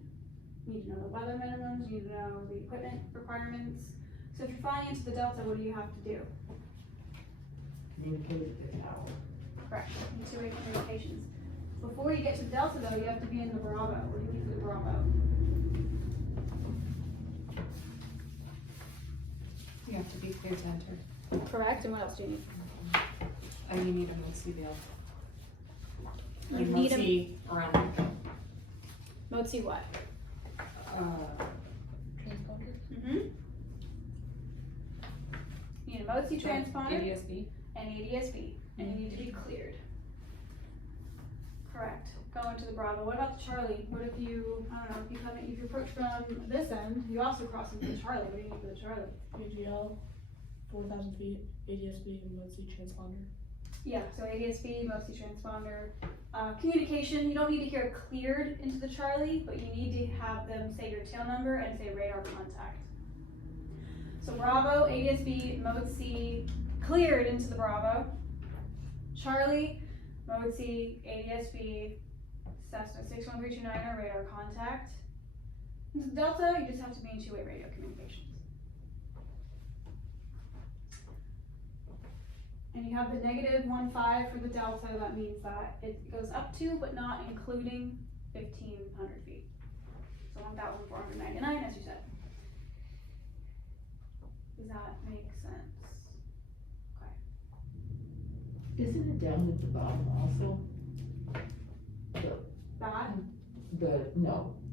You need to know the weather minimums, you need to know the equipment requirements. So if you're flying into the Delta, what do you have to do? Communicate with the tower. Correct. Two-way communications. Before you get to Delta though, you have to be in the Bravo. What do you need for the Bravo? You have to be clear to enter. Correct, and what else do you need? You need a mode CBL. You need a around. mode C what? Transponder. Mm-hmm. You need a mode C transponder ADSB. and ADSB, and you need to be cleared. Correct. Go into the Bravo. What about the Charlie? What if you, I don't know, if you approach from this end, you also cross into the Charlie. What do you need for the Charlie? AGL, 4,000 feet, ADSB, and mode C transponder. Yeah, so ADSB, mode C transponder. Communication, you don't need to hear cleared into the Charlie, but you need to have them say your tail number and say radar contact. So Bravo, ADSB, mode C, cleared into the Bravo. Charlie, mode C, ADSB, Cessna 61329 or radar contact. Into Delta, you just have to be in two-way radio communications. And you have the -15 for the Delta, that means that it goes up to, but not including 1,500 feet. So 1,499, as you said. Does that make sense? Isn't it down at the bottom also?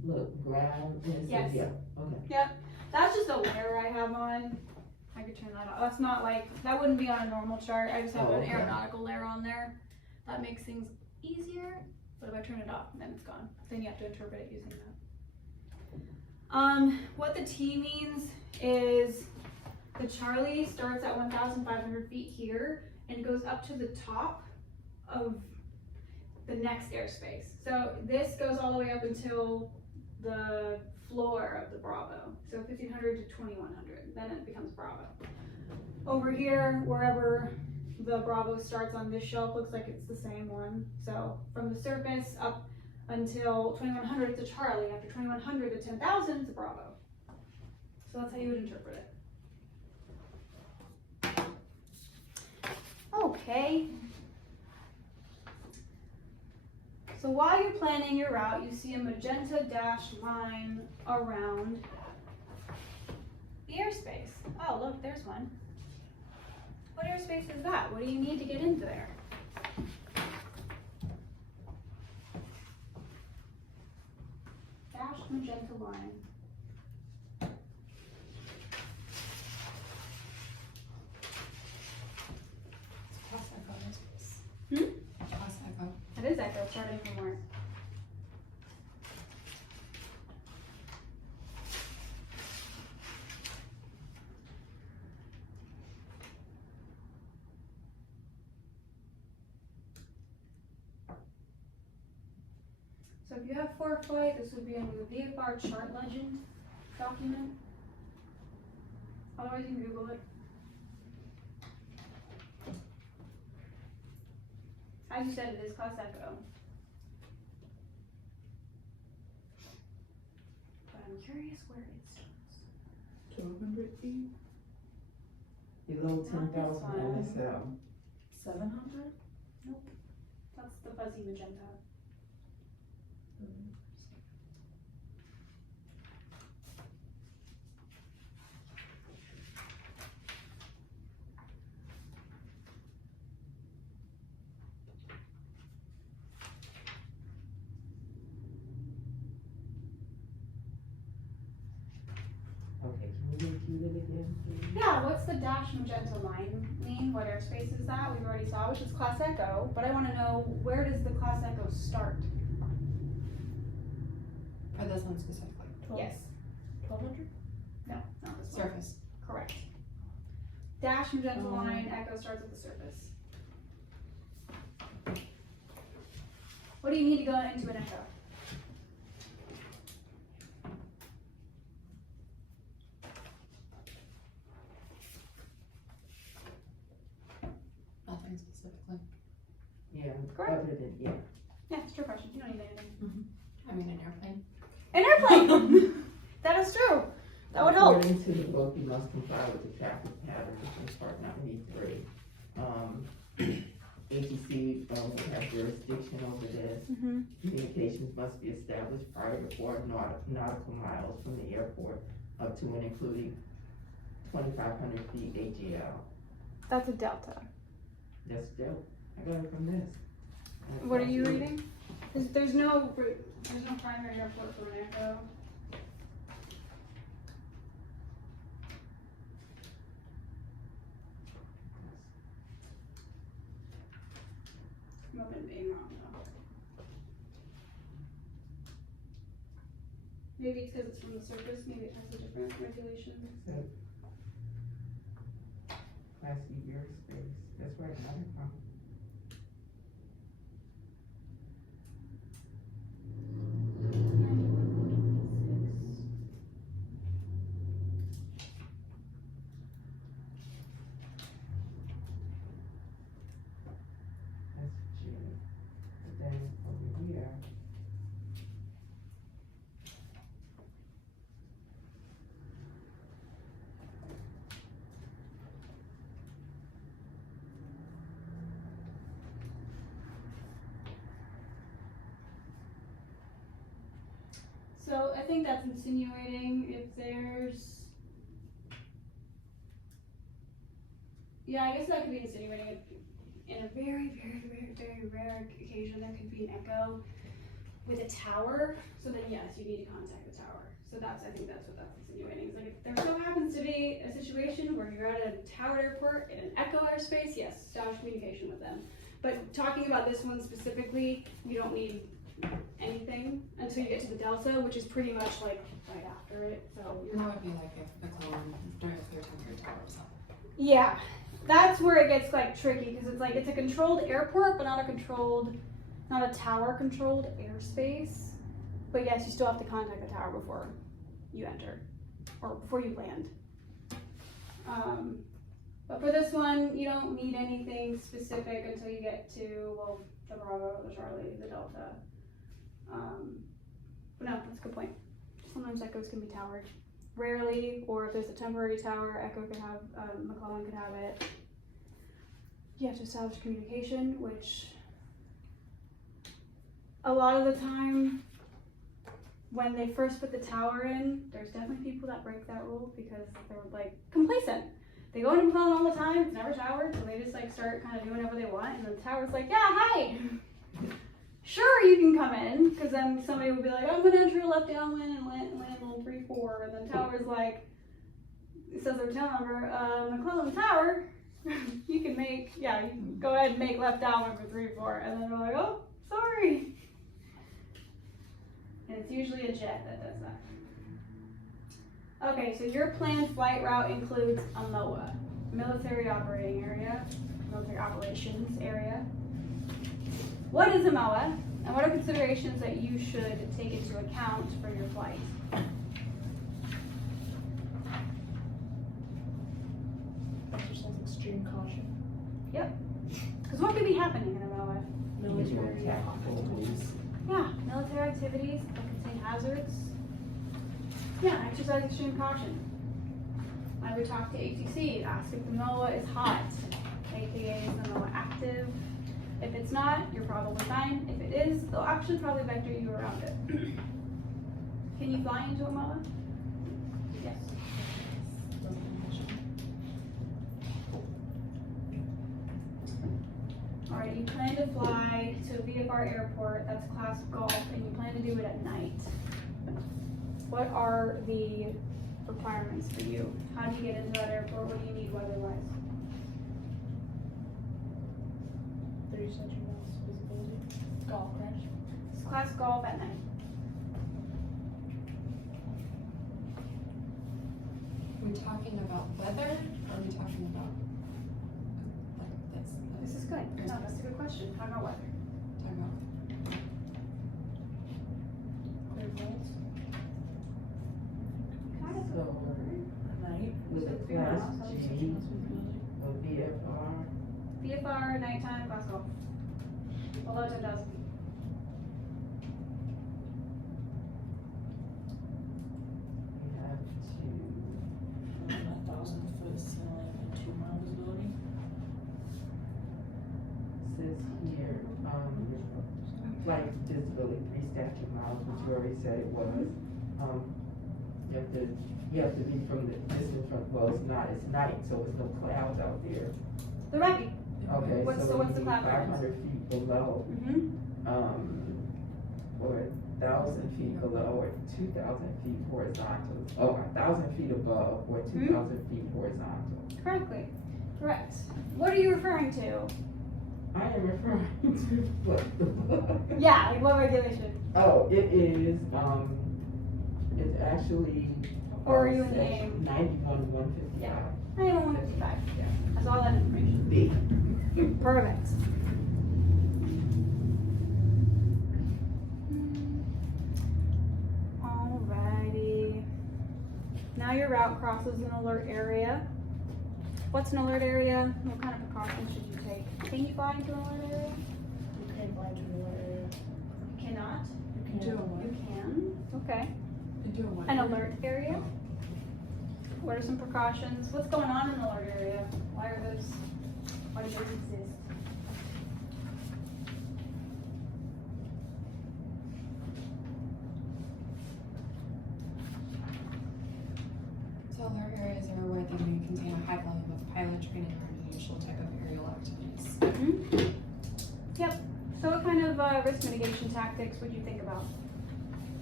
The ground, and it says, Yes. yeah, okay. That's just a layer I have on. I could turn that off. That's not like, that wouldn't be on a normal chart. I just have an Okay. aeronautical layer on there. That makes things easier. But if I turn it off, then it's gone. Then you have to interpret it using that. What the T means is the Charlie starts at 1,500 feet here and goes up to the top of the next airspace. So this goes all the way up until the floor of the Bravo. So 1,500 to 2,100, then it becomes Bravo. Over here, wherever the Bravo starts on this shelf, looks like it's the same one. So from the surface up until 2,100, it's a Charlie. After 2,100 to 10,000, it's a Bravo. So that's how you would interpret it. Okay. So while you're planning your route, you see a magenta dashed line around the airspace. Oh, look, there's one. What airspace is that? What do you need to get into there? Dashed magenta line. Cross echo airspace. Hmm? Cross echo. It is echo, starting from where? So if you have ForeFlight, this would be in the VFR chart legend document. Otherwise, you can Google it. As you said, it is class echo. I'm curious where it starts. 1,200 feet? Below Not 10,000 this one. MSL. 700? That's the fuzzy magenta. Okay, can we repeat it again, please? Yeah, what's the dash magenta line mean? What airspace is that? We've already saw, which is Class Echo, but I wanna know, where does the Class Echo start? For this one specifically, Yes. 1200? No, not this one. surface. Correct. Dash magenta line, Echo starts at the surface. What do you need to go into an Echo? Nothing specifically. Yeah, Correct. other than, yeah. Yeah, it's a true question. You don't need anything. I mean, an airplane. An airplane! That is true. That would help. According to the book, you must comply with the traffic patterns in part 93. ATC will have jurisdiction over this. Mm-hmm. Communications must be established prior to 4 nautical miles from the airport up to and including 2,500 feet AGL. That's a delta. That's dope. I got it from this. What are you reading? There's no primary airport for an Echo. I'm up in being wrong though. Maybe it's because it's from the surface, maybe it has a different regulation. Class C airspace. That's where I got it from. That's G. But then over here. So I think that's insinuating if there's. Yeah, I guess that could be insinuating if in a very, very, very, very rare occasion there could be an Echo with a tower. So then yes, you need to contact the tower. So I think that's what that's insinuating. It's like if there so happens to be a situation where you're at a towered airport in an Echo airspace, yes, establish communication with them. But talking about this one specifically, you don't need anything until you get to the Delta, which is pretty much like right after it. So And that would be like if McClellan during their 10-year tower was up. yeah, that's where it gets like tricky because it's like it's a controlled airport, but not a tower controlled airspace. But yes, you still have to contact the tower before you enter or before you land. But for this one, you don't need anything specific until you get to the Bravo, the Charlie, the Delta. But no, that's a good point. Sometimes Echoes can be towered. Rarely, or if there's a temporary tower, Echo could have, McClellan could have it. You have to establish communication, which a lot of the time, when they first put the tower in, there's definitely people that break that rule because they're like complacent. They go into McClellan all the time, it's never towered, so they just like start kind of doing whatever they want, and the tower's like, yeah, hi! Sure, you can come in, because then somebody will be like, I'm gonna enter a left downwind and land on 3-4, and then tower's like, it says their tail number, McClellan Tower, you can go ahead and make left downwind for 3-4, and then they're like, oh, sorry. And it's usually a jet that does that. Okay, so your planned flight route includes a MOA, military operating area, military operations area. What is a MOA, and what are considerations that you should take into account for your flight? Exercise extreme caution. Because what could be happening in a MOA? Military. Tactical moves. Yeah, military activities that contain hazards. Yeah, exercise extreme caution. I would talk to ATC, ask if the MOA is hot, aka is the MOA active. If it's not, you're probably fine. If it is, they'll actually probably vector you around it. Can you fly into a MOA? Yes. Alright, you plan to fly to VFR airport, that's class golf, and you plan to do it at night. What are the requirements for you? How do you get into that airport? What do you need weather-wise? 30 centimeters visibility. Golf, right? It's class golf at night. Are we talking about weather, or are we talking about like this? This is good. No, that's a good question. How about weather? Talking about Clear roads. Kind of. So, At night. with the Three class miles, G Visibility. or VFR, VFR, nighttime, class golf. Below 10,000 feet. we have to, 1,000-foot ceiling and 2-mile visibility. says here, flight visibility 3 statute miles, which you already said it was. You have to be from the distance from, well, it's night, so there's no clouds out there. There might be. Okay, What's so the you need cloud variance? 500 feet below, Mm-hmm. or 1,000 feet below, or 2,000 feet horizontal. Oh, 1,000 feet above, or 2,000 feet horizontal. Correctly. Correct. What are you referring to? I am referring to what the book. Yeah, like what regulation? Oh, it is, it's actually. Or are you in the section aim? 91-155. Yeah. 9155. Yeah. That's all that information. B. Perfect. Alrighty. Now your route crosses an alert area. What's an alert area? What kind of precautions should you take? Can you fly into an alert area? You can't fly into the area. You cannot. You Do a can't. what? You can. Okay. Into a what? An alert area. What are some precautions? What's going on in the alert area? Why do those exist? so alert areas are where they may contain a high volume of pilot training or unusual type of aerial activities. Mm-hmm. Yep. So what kind of risk mitigation tactics would you think about?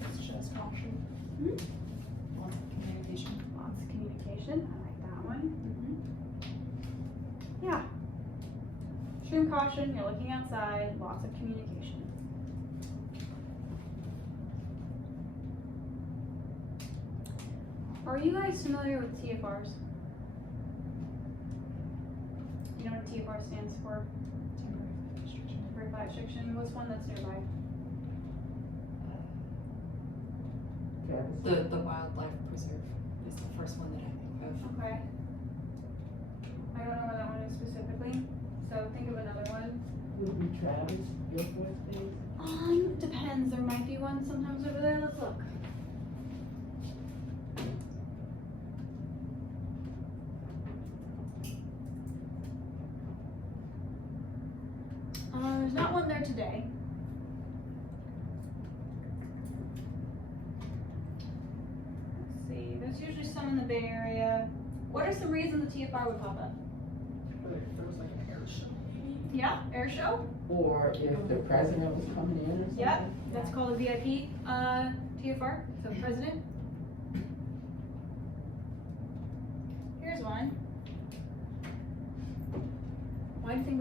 It's just caution. Lots of communication. Lots of communication. I like that one. Yeah. Extreme caution. You're looking outside. Lots of communication. Are you guys familiar with TFRs? You know what TFR stands for? Temporary flight restriction. What's one that's nearby? The wildlife preserve is the first one that I think of. Okay. I don't know what that one is specifically, so think of another one. Would be Travis, your first base? Depends. There might be one sometimes over there. Let's look. There's not one there today. Let's see. There's usually some in the Bay Area. What are some reasons the TFR would pop up? If there was like an air show, maybe? Yeah, air show. Or if the president was coming in or something? Yep, that's called a VIP TFR, so president. Here's one. Why do you think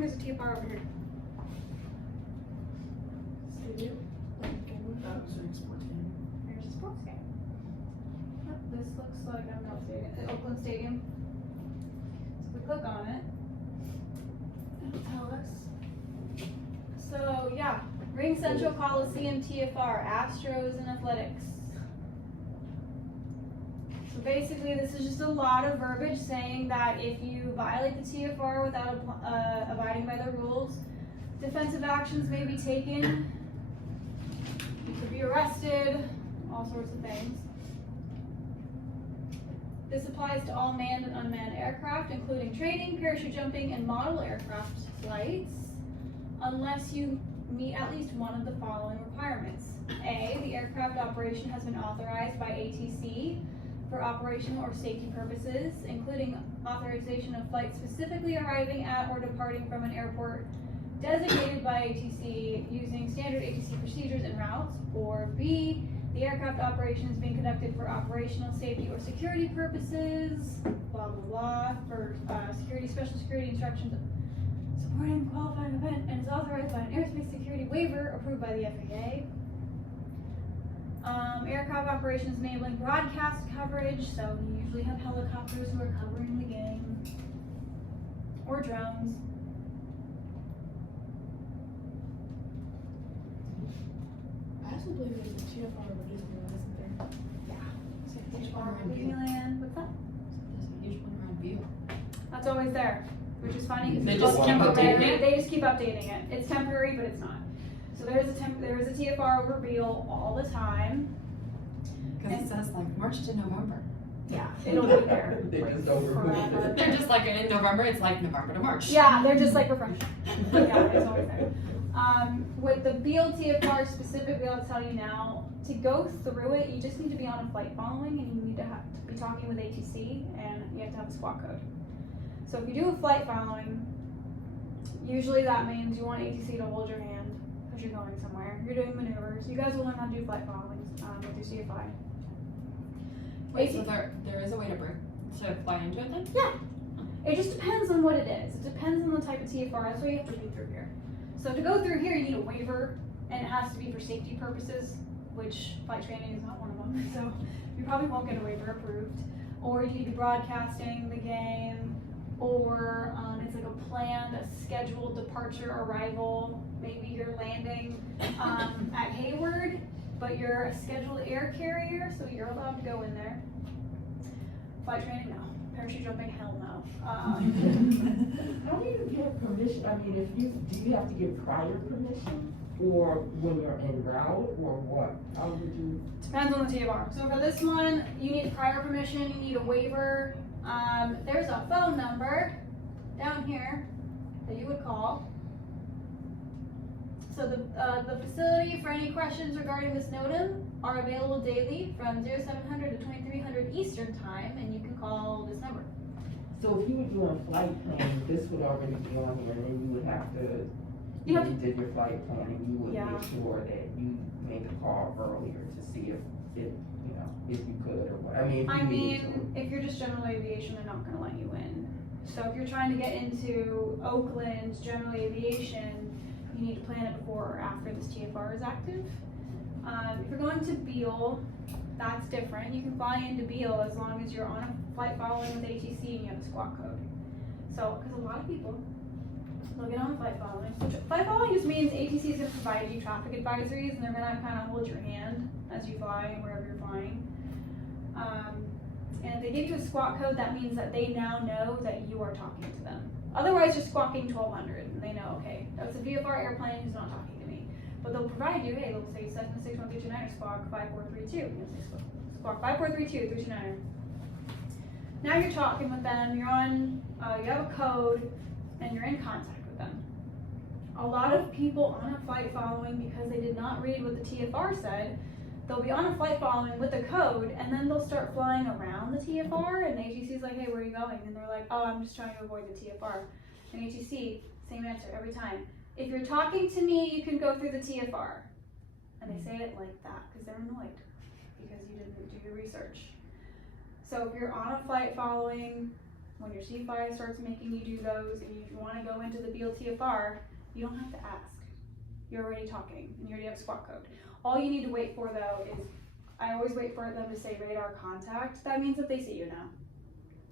there's a TFR over here? Stadium. Like, game. That was an sports game. Here's a sports game. Yep, this looks like I'm not stadium, Oakland Stadium. So we click on it. It'll tell us. So yeah, Ring Central Coliseum TFR, Astros and Athletics. So basically, this is just a lot of verbiage saying that if you violate the TFR without abiding by the rules, defensive actions may be taken. You could be arrested, all sorts of things. This applies to all manned and unmanned aircraft, including training, parachute jumping, and model aircraft flights, unless you meet at least one of the following requirements. A, the aircraft operation has been authorized by ATC for operational or safety purposes, including authorization of flights specifically arriving at or departing from an airport designated by ATC using standard ATC procedures and routes. Or B, the aircraft operation is being conducted for operational, safety, or security purposes, blah, blah, blah, for security, special security instructions supporting a qualifying event, and is authorized by an airspace security waiver approved by the FAA. Aircraft operations enabling broadcast coverage, so you usually have helicopters who are covering the game, or drones. I also believe there's a TFR over Disneyland, isn't there? Huge one around Beale. Disneyland, what's that? There's a huge one around Beale. That's always there, which is funny. 'Cause They it's just all keep temporary. updating it? They just keep updating it. It's temporary, but it's not. So there is a TFR over Beale all the time. Cause it says like March to November. Yeah, it'll be there. They just overruled Forever. it. They're just like in November, it's like November to March. Yeah, they're just like refreshing. But yeah, it's always there. With the Beale TFR specifically, I'll tell you now, to go through it, you just need to be on a flight following, and you need to be talking with ATC, and you have to have a squawk code. So if you do a flight following, usually that means you want ATC to hold your hand because you're going somewhere. You're doing maneuvers. You guys will learn how to do flight followings with your CFI. Wait, so there is a way to fly into it then? Yeah. It just depends on what it is. It depends on the type of TFR. That's why you have to read through here. So to go through here, you need a waiver, and it has to be for safety purposes, which flight training is not one of them. So you probably won't get a waiver approved. Or you need to be broadcasting the game, or it's like a planned, a scheduled departure, arrival. Maybe you're landing at Hayward, but you're a scheduled air carrier, so you're allowed to go in there. Flight training, no. Parachute jumping, hell no. How do you get permission? I mean, do you have to get prior permission, or when you're en route, or what? How would you? Depends on the TFR. So for this one, you need prior permission, you need a waiver. There's a phone number down here that you would call. So the facility, for any questions regarding this NOTAM, are available daily from 0700 to 2300 Eastern Time, and you can call this number. So if you were doing flight planning, this would already be on here, and then you would have to. You have when you did your flight planning, you would Yeah. make sure that you made the call earlier to see if you could or what. I mean, if I you needed mean, if you're just general aviation, they're not gonna let you in. So if you're trying to get into Oakland general aviation, you need to plan it before or after this TFR is active. If you're going to Beale, that's different. You can fly into Beale as long as you're on a flight following with ATC and you have a squawk code. So, because a lot of people, they'll get on flight following. So flight following just means ATC is going to provide you traffic advisories, and they're going to kind of hold your hand as you fly wherever you're flying. And if they give you a squawk code, that means that they now know that you are talking to them. Otherwise, you're squawking 1200, and they know, okay, that's a VFR airplane who's not talking to me. But they'll provide you, hey, they'll say Cessna 61329 squawk 5432. You'll say squawk 5432 329. Now you're talking with them, you're on, you have a code, and you're in contact with them. A lot of people on a flight following, because they did not read what the TFR said, they'll be on a flight following with the code, and then they'll start flying around the TFR, and the ATC's like, hey, where are you going? And they're like, oh, I'm just trying to avoid the TFR. And ATC, same answer every time. If you're talking to me, you can go through the TFR. And they say it like that, because they're annoyed, because you didn't do your research. So if you're on a flight following, when your CFI starts making you do those, and you want to go into the Beale TFR, you don't have to ask. You're already talking, and you already have a squawk code. All you need to wait for, though, is, I always wait for them to say radar contact. That means that they see you now.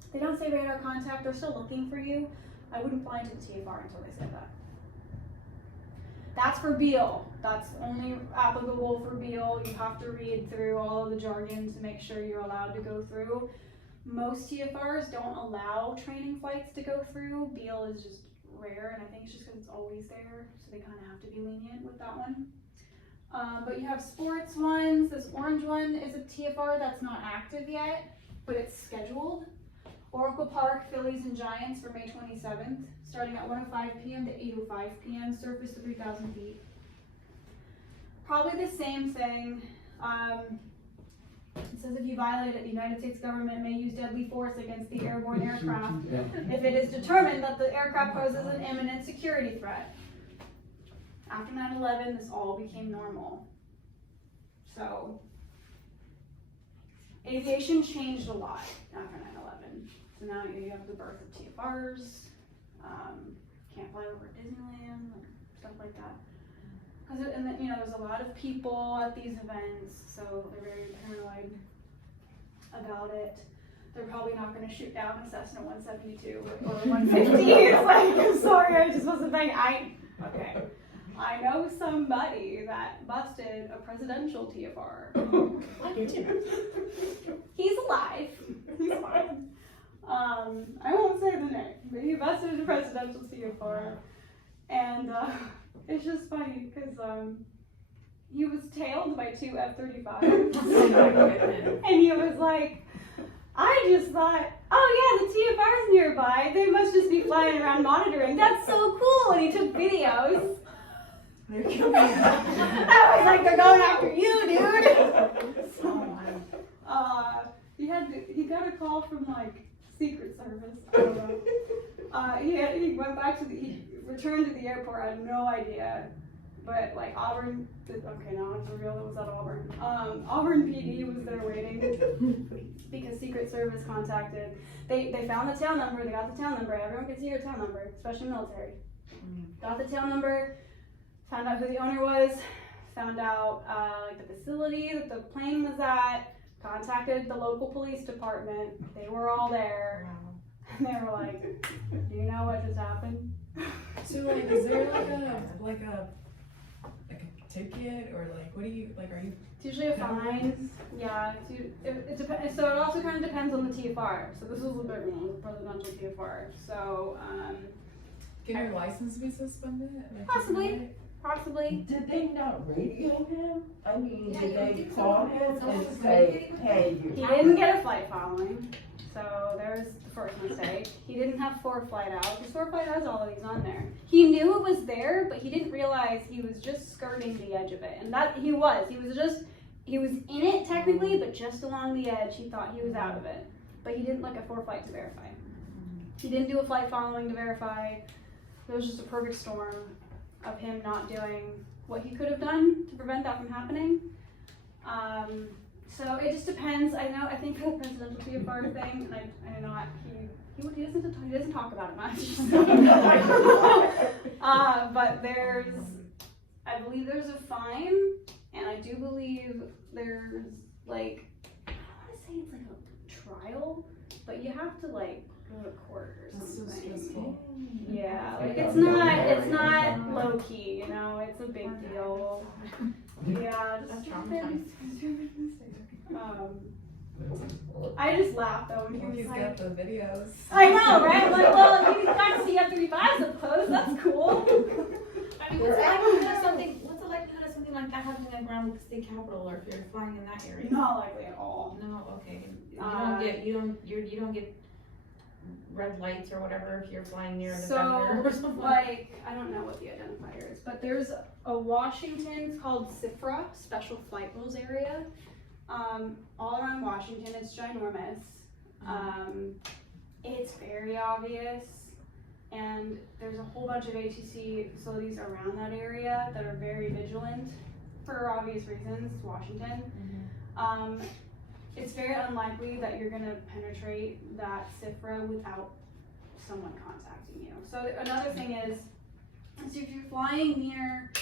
If they don't say radar contact, they're still looking for you. I wouldn't fly into the TFR until they said that. That's for Beale. That's only applicable for Beale. You have to read through all of the jargon to make sure you're allowed to go through. Most TFRs don't allow training flights to go through. Beale is just rare, and I think it's just because it's always there, so they kind of have to be lenient with that one. But you have sports ones. This orange one is a TFR that's not active yet. but it's scheduled. Oracle Park, Phillies and Giants for May 27th, starting at 1:05 p.m. to 8:05 p.m., surface to 3,000 feet. Probably the same thing. It says if you violate it, the United States government may use deadly force against the airborne aircraft if it is determined that the aircraft poses an imminent security threat. After 9/11, this all became normal. So, aviation changed a lot after 9/11. So now you have the birth of TFRs, can't fly over Disneyland, like stuff like that. And then, there's a lot of people at these events, so they're very paranoid about it. They're probably not going to shoot down a Cessna 172 or 150. It's like, I'm sorry, I just wasn't paying. Okay. I know somebody that busted a presidential TFR. He's alive. He's fine. I won't say the name, but he busted a presidential TFR. And it's just funny because he was tailed by 2 F-35s. And he was like, I just thought, oh yeah, the TFR's nearby. They must just be flying around monitoring. That's so cool. And he took videos. They're killing me. I was like, they're going after you, dude. So, he got a call from like Secret Service. I don't know. He went back to he returned to the airport. I had no idea, but like Auburn. Okay, now it's revealed it was at Auburn. Auburn PD was there waiting because Secret Service contacted. They found the tail number. They got the tail number. Everyone can see your tail number, especially military. Got the tail number. Found out who the owner was. Found out like the facility that the plane was at. Contacted the local police department. They were all there. And they were like, do you know what just happened? So like, is there like a ticket or like, what do you, like, are you? It's usually a fine. Yeah, it depends. So it also kind of depends on the TFR. So this was a big one, the presidential TFR. So, Can your license be suspended? Like, possibly. Possibly. Did they not radio him? I mean, Yeah, did you they think call so? him So and it's say, radio? hey, He you didn't get a flight following. So there's the first mistake. He didn't have ForeFlight out. The ForeFlight has all of these on there. He knew it was there, but he didn't realize he was just skirting the edge of it. And that he was in it technically, but just along the edge. He thought he was out of it. But he didn't look at ForeFlight to verify. He didn't do a flight following to verify. It was just a perfect storm of him not doing what he could have done to prevent that from happening. So it just depends. I think for the presidential TFR thing, and I know he doesn't talk about it much. But I believe there's a fine, and I do believe there's like, I want to say it's like a trial, but you have to like go to court or That's so something. stressful. Yeah, like it's not low key, it's a big deal. Yeah, just stupid mistakes. I just laughed though when he He's was got like, the videos. I know, right? I'm like, well, you got to see F-35, I suppose. That's cool. I mean, what's the likelihood of something like that happening at ground with the state capitol, or if you're flying in that area? Not likely at all. No, okay. You don't get red lights or whatever if you're flying near the governor or something. Like, I don't know what the identifier is, but there's a Washington, it's called SFRA, Special Flight Rules Area. All around Washington, it's ginormous. It's very obvious, and there's a whole bunch of ATC facilities around that area that are very vigilant for obvious reasons. It's Washington. It's very unlikely that you're gonna penetrate that SFRA without someone contacting you. So another thing is if you're flying near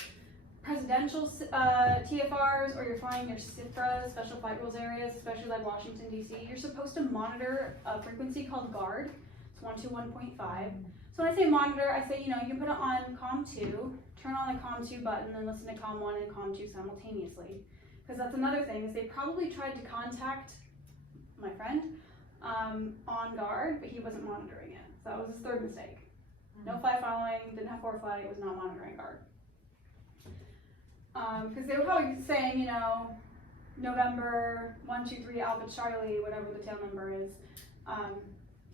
presidential TFRs, or you're flying near SFRA, Special Flight Rules areas, especially like Washington, D.C., you're supposed to monitor a frequency called GARD. It's 121.5. So when I say monitor, I say, you can put it on COM2, turn on the COM2 button, and listen to COM1 and COM2 simultaneously. Because that's another thing, is they probably tried to contact my friend on guard, but he wasn't monitoring it. So that was his third mistake. No flight following, didn't have ForeFlight, was not monitoring guard. Because they were probably saying, November 123 Alpha Charlie, whatever the tail number is.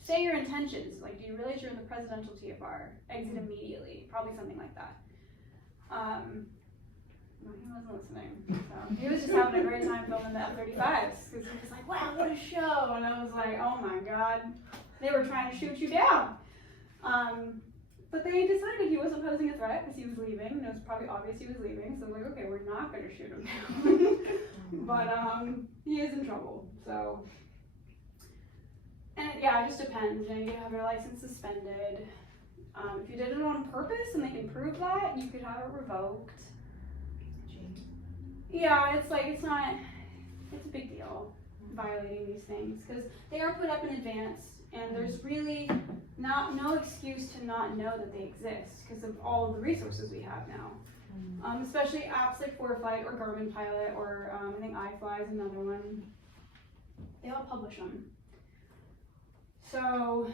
Say your intentions. Like, do you realize you're in the presidential TFR? Exit immediately. Probably something like that. No, he wasn't listening. So he was just having a great time filming the F-35s because he was like, "Wow, what a show!" And I was like, "Oh my God, they were trying to shoot you down." But they decided he wasn't posing a threat because he was leaving. And it was probably obvious he was leaving. So like, okay, we're not going to shoot him down. But he is in trouble. So, and yeah, it just depends. You know, you can have your license suspended. If you did it on purpose and they can prove that, you could have it revoked. Yeah, it's like, it's a big deal violating these things because they are put up in advance and there's really no excuse to not know that they exist because of all of the resources we have now. Especially apps like ForeFlight or Garmin Pilot or I think iFly is another one. They all publish them. So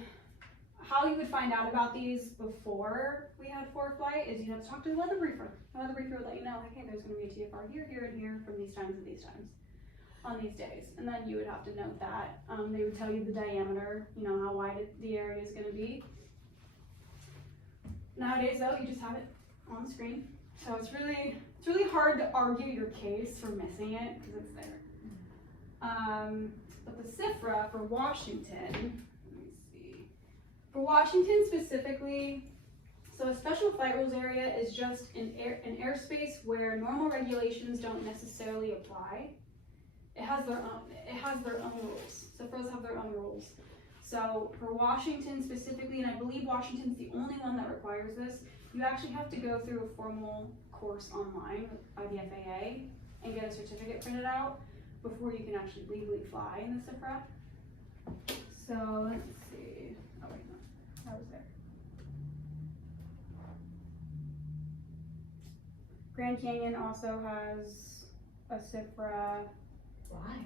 how you would find out about these before we had ForeFlight is you have to talk to the weather briefer. The weather briefer will let you know, like, hey, there's going to be a TFR here, here, and here from these times and these times on these days. And then you would have to note that. They would tell you the diameter, you know, how wide the area is going to be. Nowadays, though, you just have it on the screen. So it's really hard to argue your case for missing it because it's there. But the CIFRA for Washington, for Washington specifically, so a special flight rules area is just an airspace where normal regulations don't necessarily apply. It has their own rules. CIFRAs have their own rules. So for Washington specifically, and I believe Washington's the only one that requires this, you actually have to go through a formal course online by the FAA and get a certificate printed out before you can actually legally fly in the CIFRA. So let's see. Oh wait, no. I was there. Grand Canyon also has a CIFRA. Why?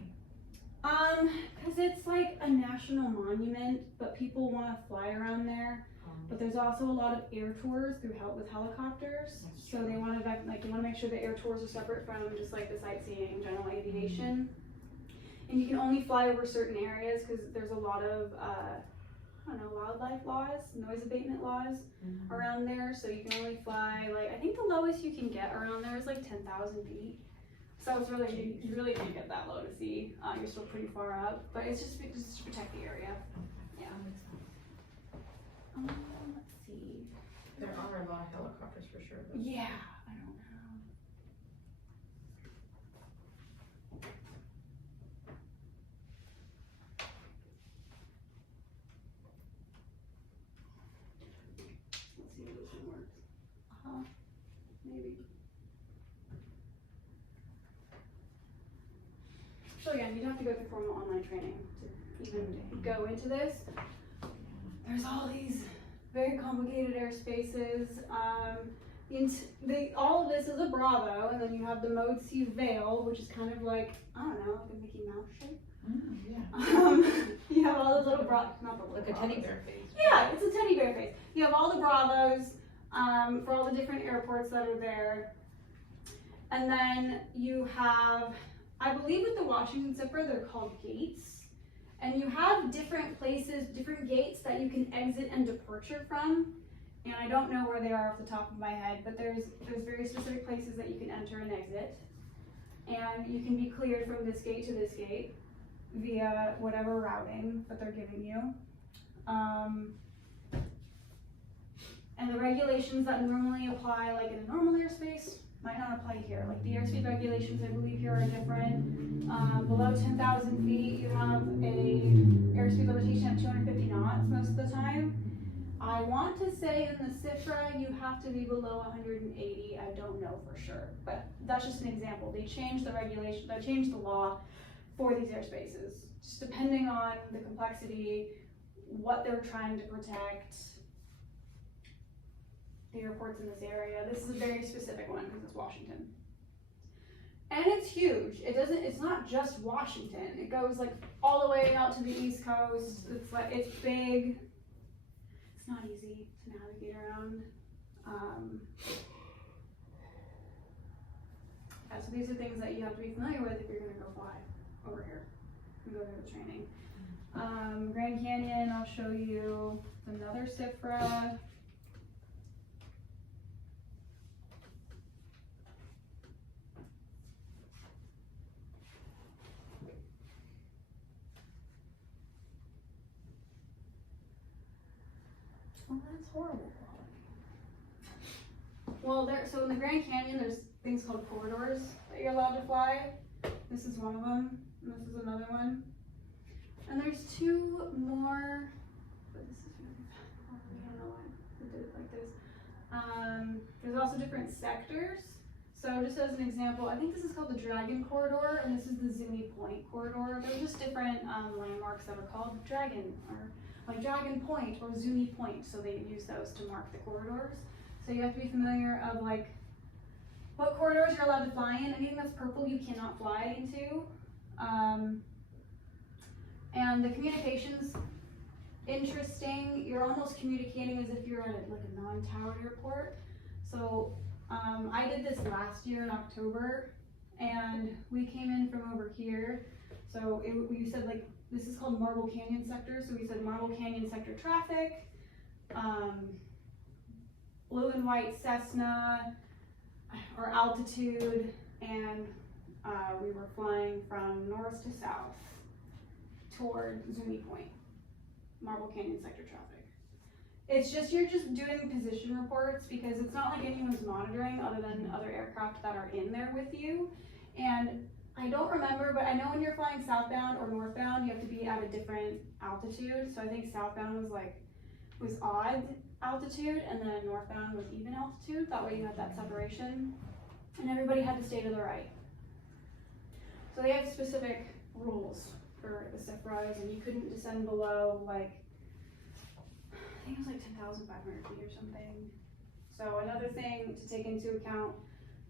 Because it's like a national monument, but people want to fly around there. But there's also a lot of air tours with helicopters. So they want to you want to make sure the air tours are separate from just like the sightseeing, general aviation. And you can only fly over certain areas because there's a lot of wildlife laws, noise abatement laws around there. So you can only fly I think the lowest you can get around there is like 10,000 feet. So it's really, you really can't get that low to see. You're still pretty far up, but it's just to protect the area. Yeah. Let's see. There are a lot of helicopters for sure. Though. Yeah, I don't know. Let's see if this one works. Maybe. So again, you'd have to go through formal online training to even go into this. There's all these very complicated airspaces. All of this is a Bravo, and then you have the Mode C Veil, which is kind of like, I don't know, like a Mickey Mouse shape. Yeah. You have all the little not the little Like a teddy bear face. Yeah, it's a teddy bear face. You have all the Bravos for all the different airports that are there. And then you have, I believe with the Washington CIFRA, they're called gates. And you have different places, different gates that you can exit and departure from. And I don't know where they are off the top of my head, but there's very specific places that you can enter and exit. And you can be cleared from this gate to this gate via whatever routing that they're giving you. And the regulations that normally apply like in a normal airspace might not apply here. Like the airspeed regulations I believe here are different. Below 10,000 feet you have a airspeed limitation of 250 knots most of the time. I want to say in the CIFRA you have to be below 180. I don't know for sure, but that's just an example. They changed the regulation, they changed the law for these airspaces, just depending on the complexity, what they're trying to protect, the airports in this area. This is a very specific one because it's Washington. And it's huge. It's not just Washington. It goes like all the way out to the East Coast. It's big. It's not easy to navigate around. Yeah, so these are things that you have to be familiar with if you're gonna go fly over here and go through the training. Grand Canyon, I'll show you another SIFRA. Oh, that's horrible quality. Well, so in the Grand Canyon, there's things called corridors that you're allowed to fly. This is one of them, and this is another one. And there's two more, but this is really bad. I don't know why I did it like this. There's also different sectors. So just as an example, I think this is called the Dragon Corridor, and this is the Zuni Point Corridor. They're just different landmarks that are called Dragon, or like Dragon Point or Zuni Point. So they use those to mark the corridors. So you have to be familiar of like what corridors you're allowed to fly in. Anything that's purple you cannot fly into. And the communication's interesting. You're almost communicating as if you're at like a non-tower airport. So I did this last year in October, and we came in from over here. So we said like, this is called Marble Canyon sector. So we said Marble Canyon sector traffic, blue and white Cessna, or altitude, and we were flying from north to south toward Zuni Point, Marble Canyon sector traffic. It's just, you're just doing position reports because it's not like anyone's monitoring other than other aircraft that are in there with you. And I don't remember, but I know when you're flying southbound or northbound, you have to be at a different altitude. So I think southbound was odd altitude, and then northbound was even altitude. That way you had that separation, and everybody had to stay to the right. So they have specific rules for the SIFRAs, and you couldn't descend below like, I think it was like 10,500 feet or something. So another thing to take into account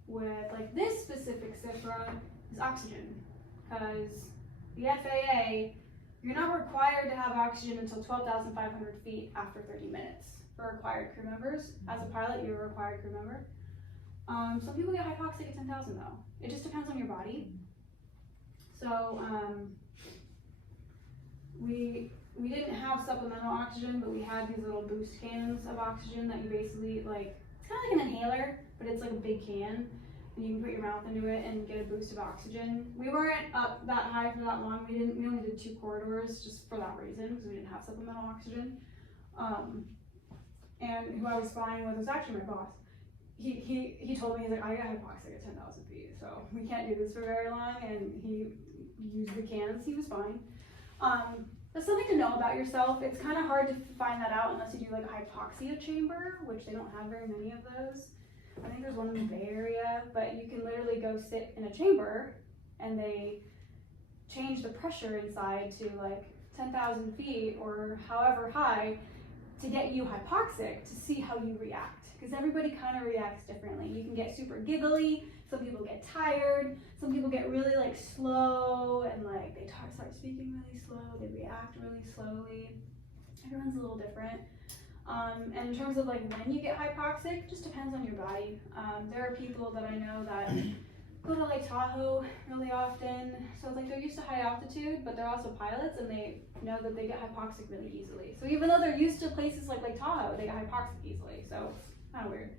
with like this specific SIFRA is oxygen, because the FAA, you're not required to have oxygen until 12,500 feet after 30 minutes for required crew members. As a pilot, you're a required crew member. Some people get hypoxic at 10,000 though. It just depends on your body. So we didn't have supplemental oxygen, but we had these little boost cans of oxygen that you basically like, it's kind of like an inhaler, but it's like a big can, and you can put your mouth into it and get a boost of oxygen. We weren't up that high for that long. We only did 2 corridors just for that reason, because we didn't have supplemental oxygen. And who I was flying with was actually my boss. He told me, he's like, I got hypoxic at 10,000 feet, so we can't do this for very long, and he used the cans. He was fine. That's something to know about yourself. It's kind of hard to find that out unless you do like a hypoxia chamber, which they don't have very many of those. I think there's one in the Bay Area, but you can literally go sit in a chamber and they change the pressure inside to like 10,000 feet or however high to get you hypoxic to see how you react. Because everybody kind of reacts differently. You can get super giggly, some people get tired, some people get really like slow and like they start speaking really slow, they react really slowly. Everyone's a little different. And in terms of like when you get hypoxic, it just depends on your body. There are people that I know that go to Lake Tahoe really often. So like they're used to high altitude, but they're also pilots and they know that they get hypoxic really easily. So even though they're used to places like Lake Tahoe, they get hypoxic easily. So it's kind of weird.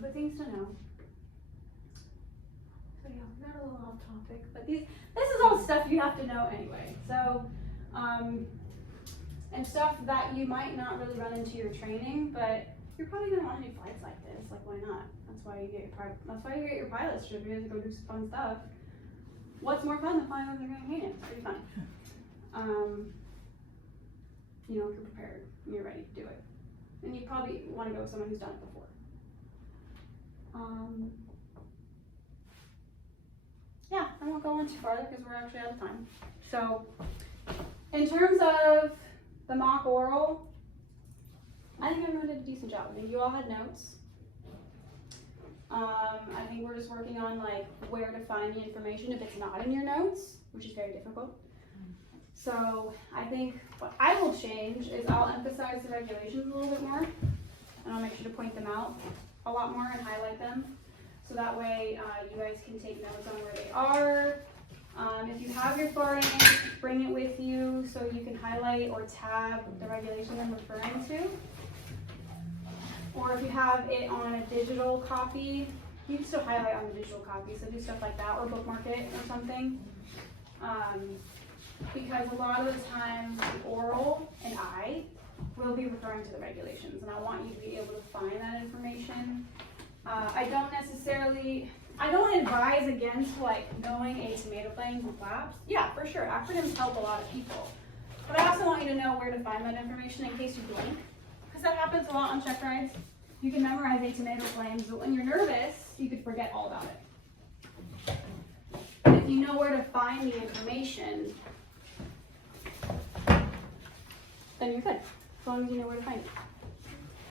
But things to know. So yeah, we got a little off topic, but this is all stuff you have to know anyway. So, and stuff that you might not really run into your training, but you're probably gonna want to do flights like this. Like, why not? That's why you get your pilot's trip. You have to go do some fun stuff. What's more fun than flying over the Grand Canyon? It's pretty fun. You know, if you're prepared and you're ready to do it, and you probably want to go with someone who's done it before. Yeah, I won't go on too farther because we're actually out of time. So, in terms of the mock oral, I think everyone did a decent job. I think you all had notes. I think we're just working on like where to find the information if it's not in your notes, which is very difficult. So I think what I will change is I'll emphasize the regulations a little bit more, and I'll make sure to point them out a lot more and highlight them. So that way, you guys can take notes on where they are. If you have your flora image, bring it with you so you can highlight or tab the regulation I'm referring to. Or if you have it on a digital copy, you can still highlight on the digital copy, so do stuff like that, or bookmark it or something. Because a lot of the times, the oral and I will be referring to the regulations, and I want you to be able to find that information. I don't advise against like knowing a tomato planes and flaps. Yeah, for sure, acronyms help a lot of people. But I also want you to know where to find that information in case you blink, because that happens a lot on check rides. You can memorize a tomato flames, but when you're nervous, you could forget all about it. But if you know where to find the information, then you're good, as long as you know where to find it.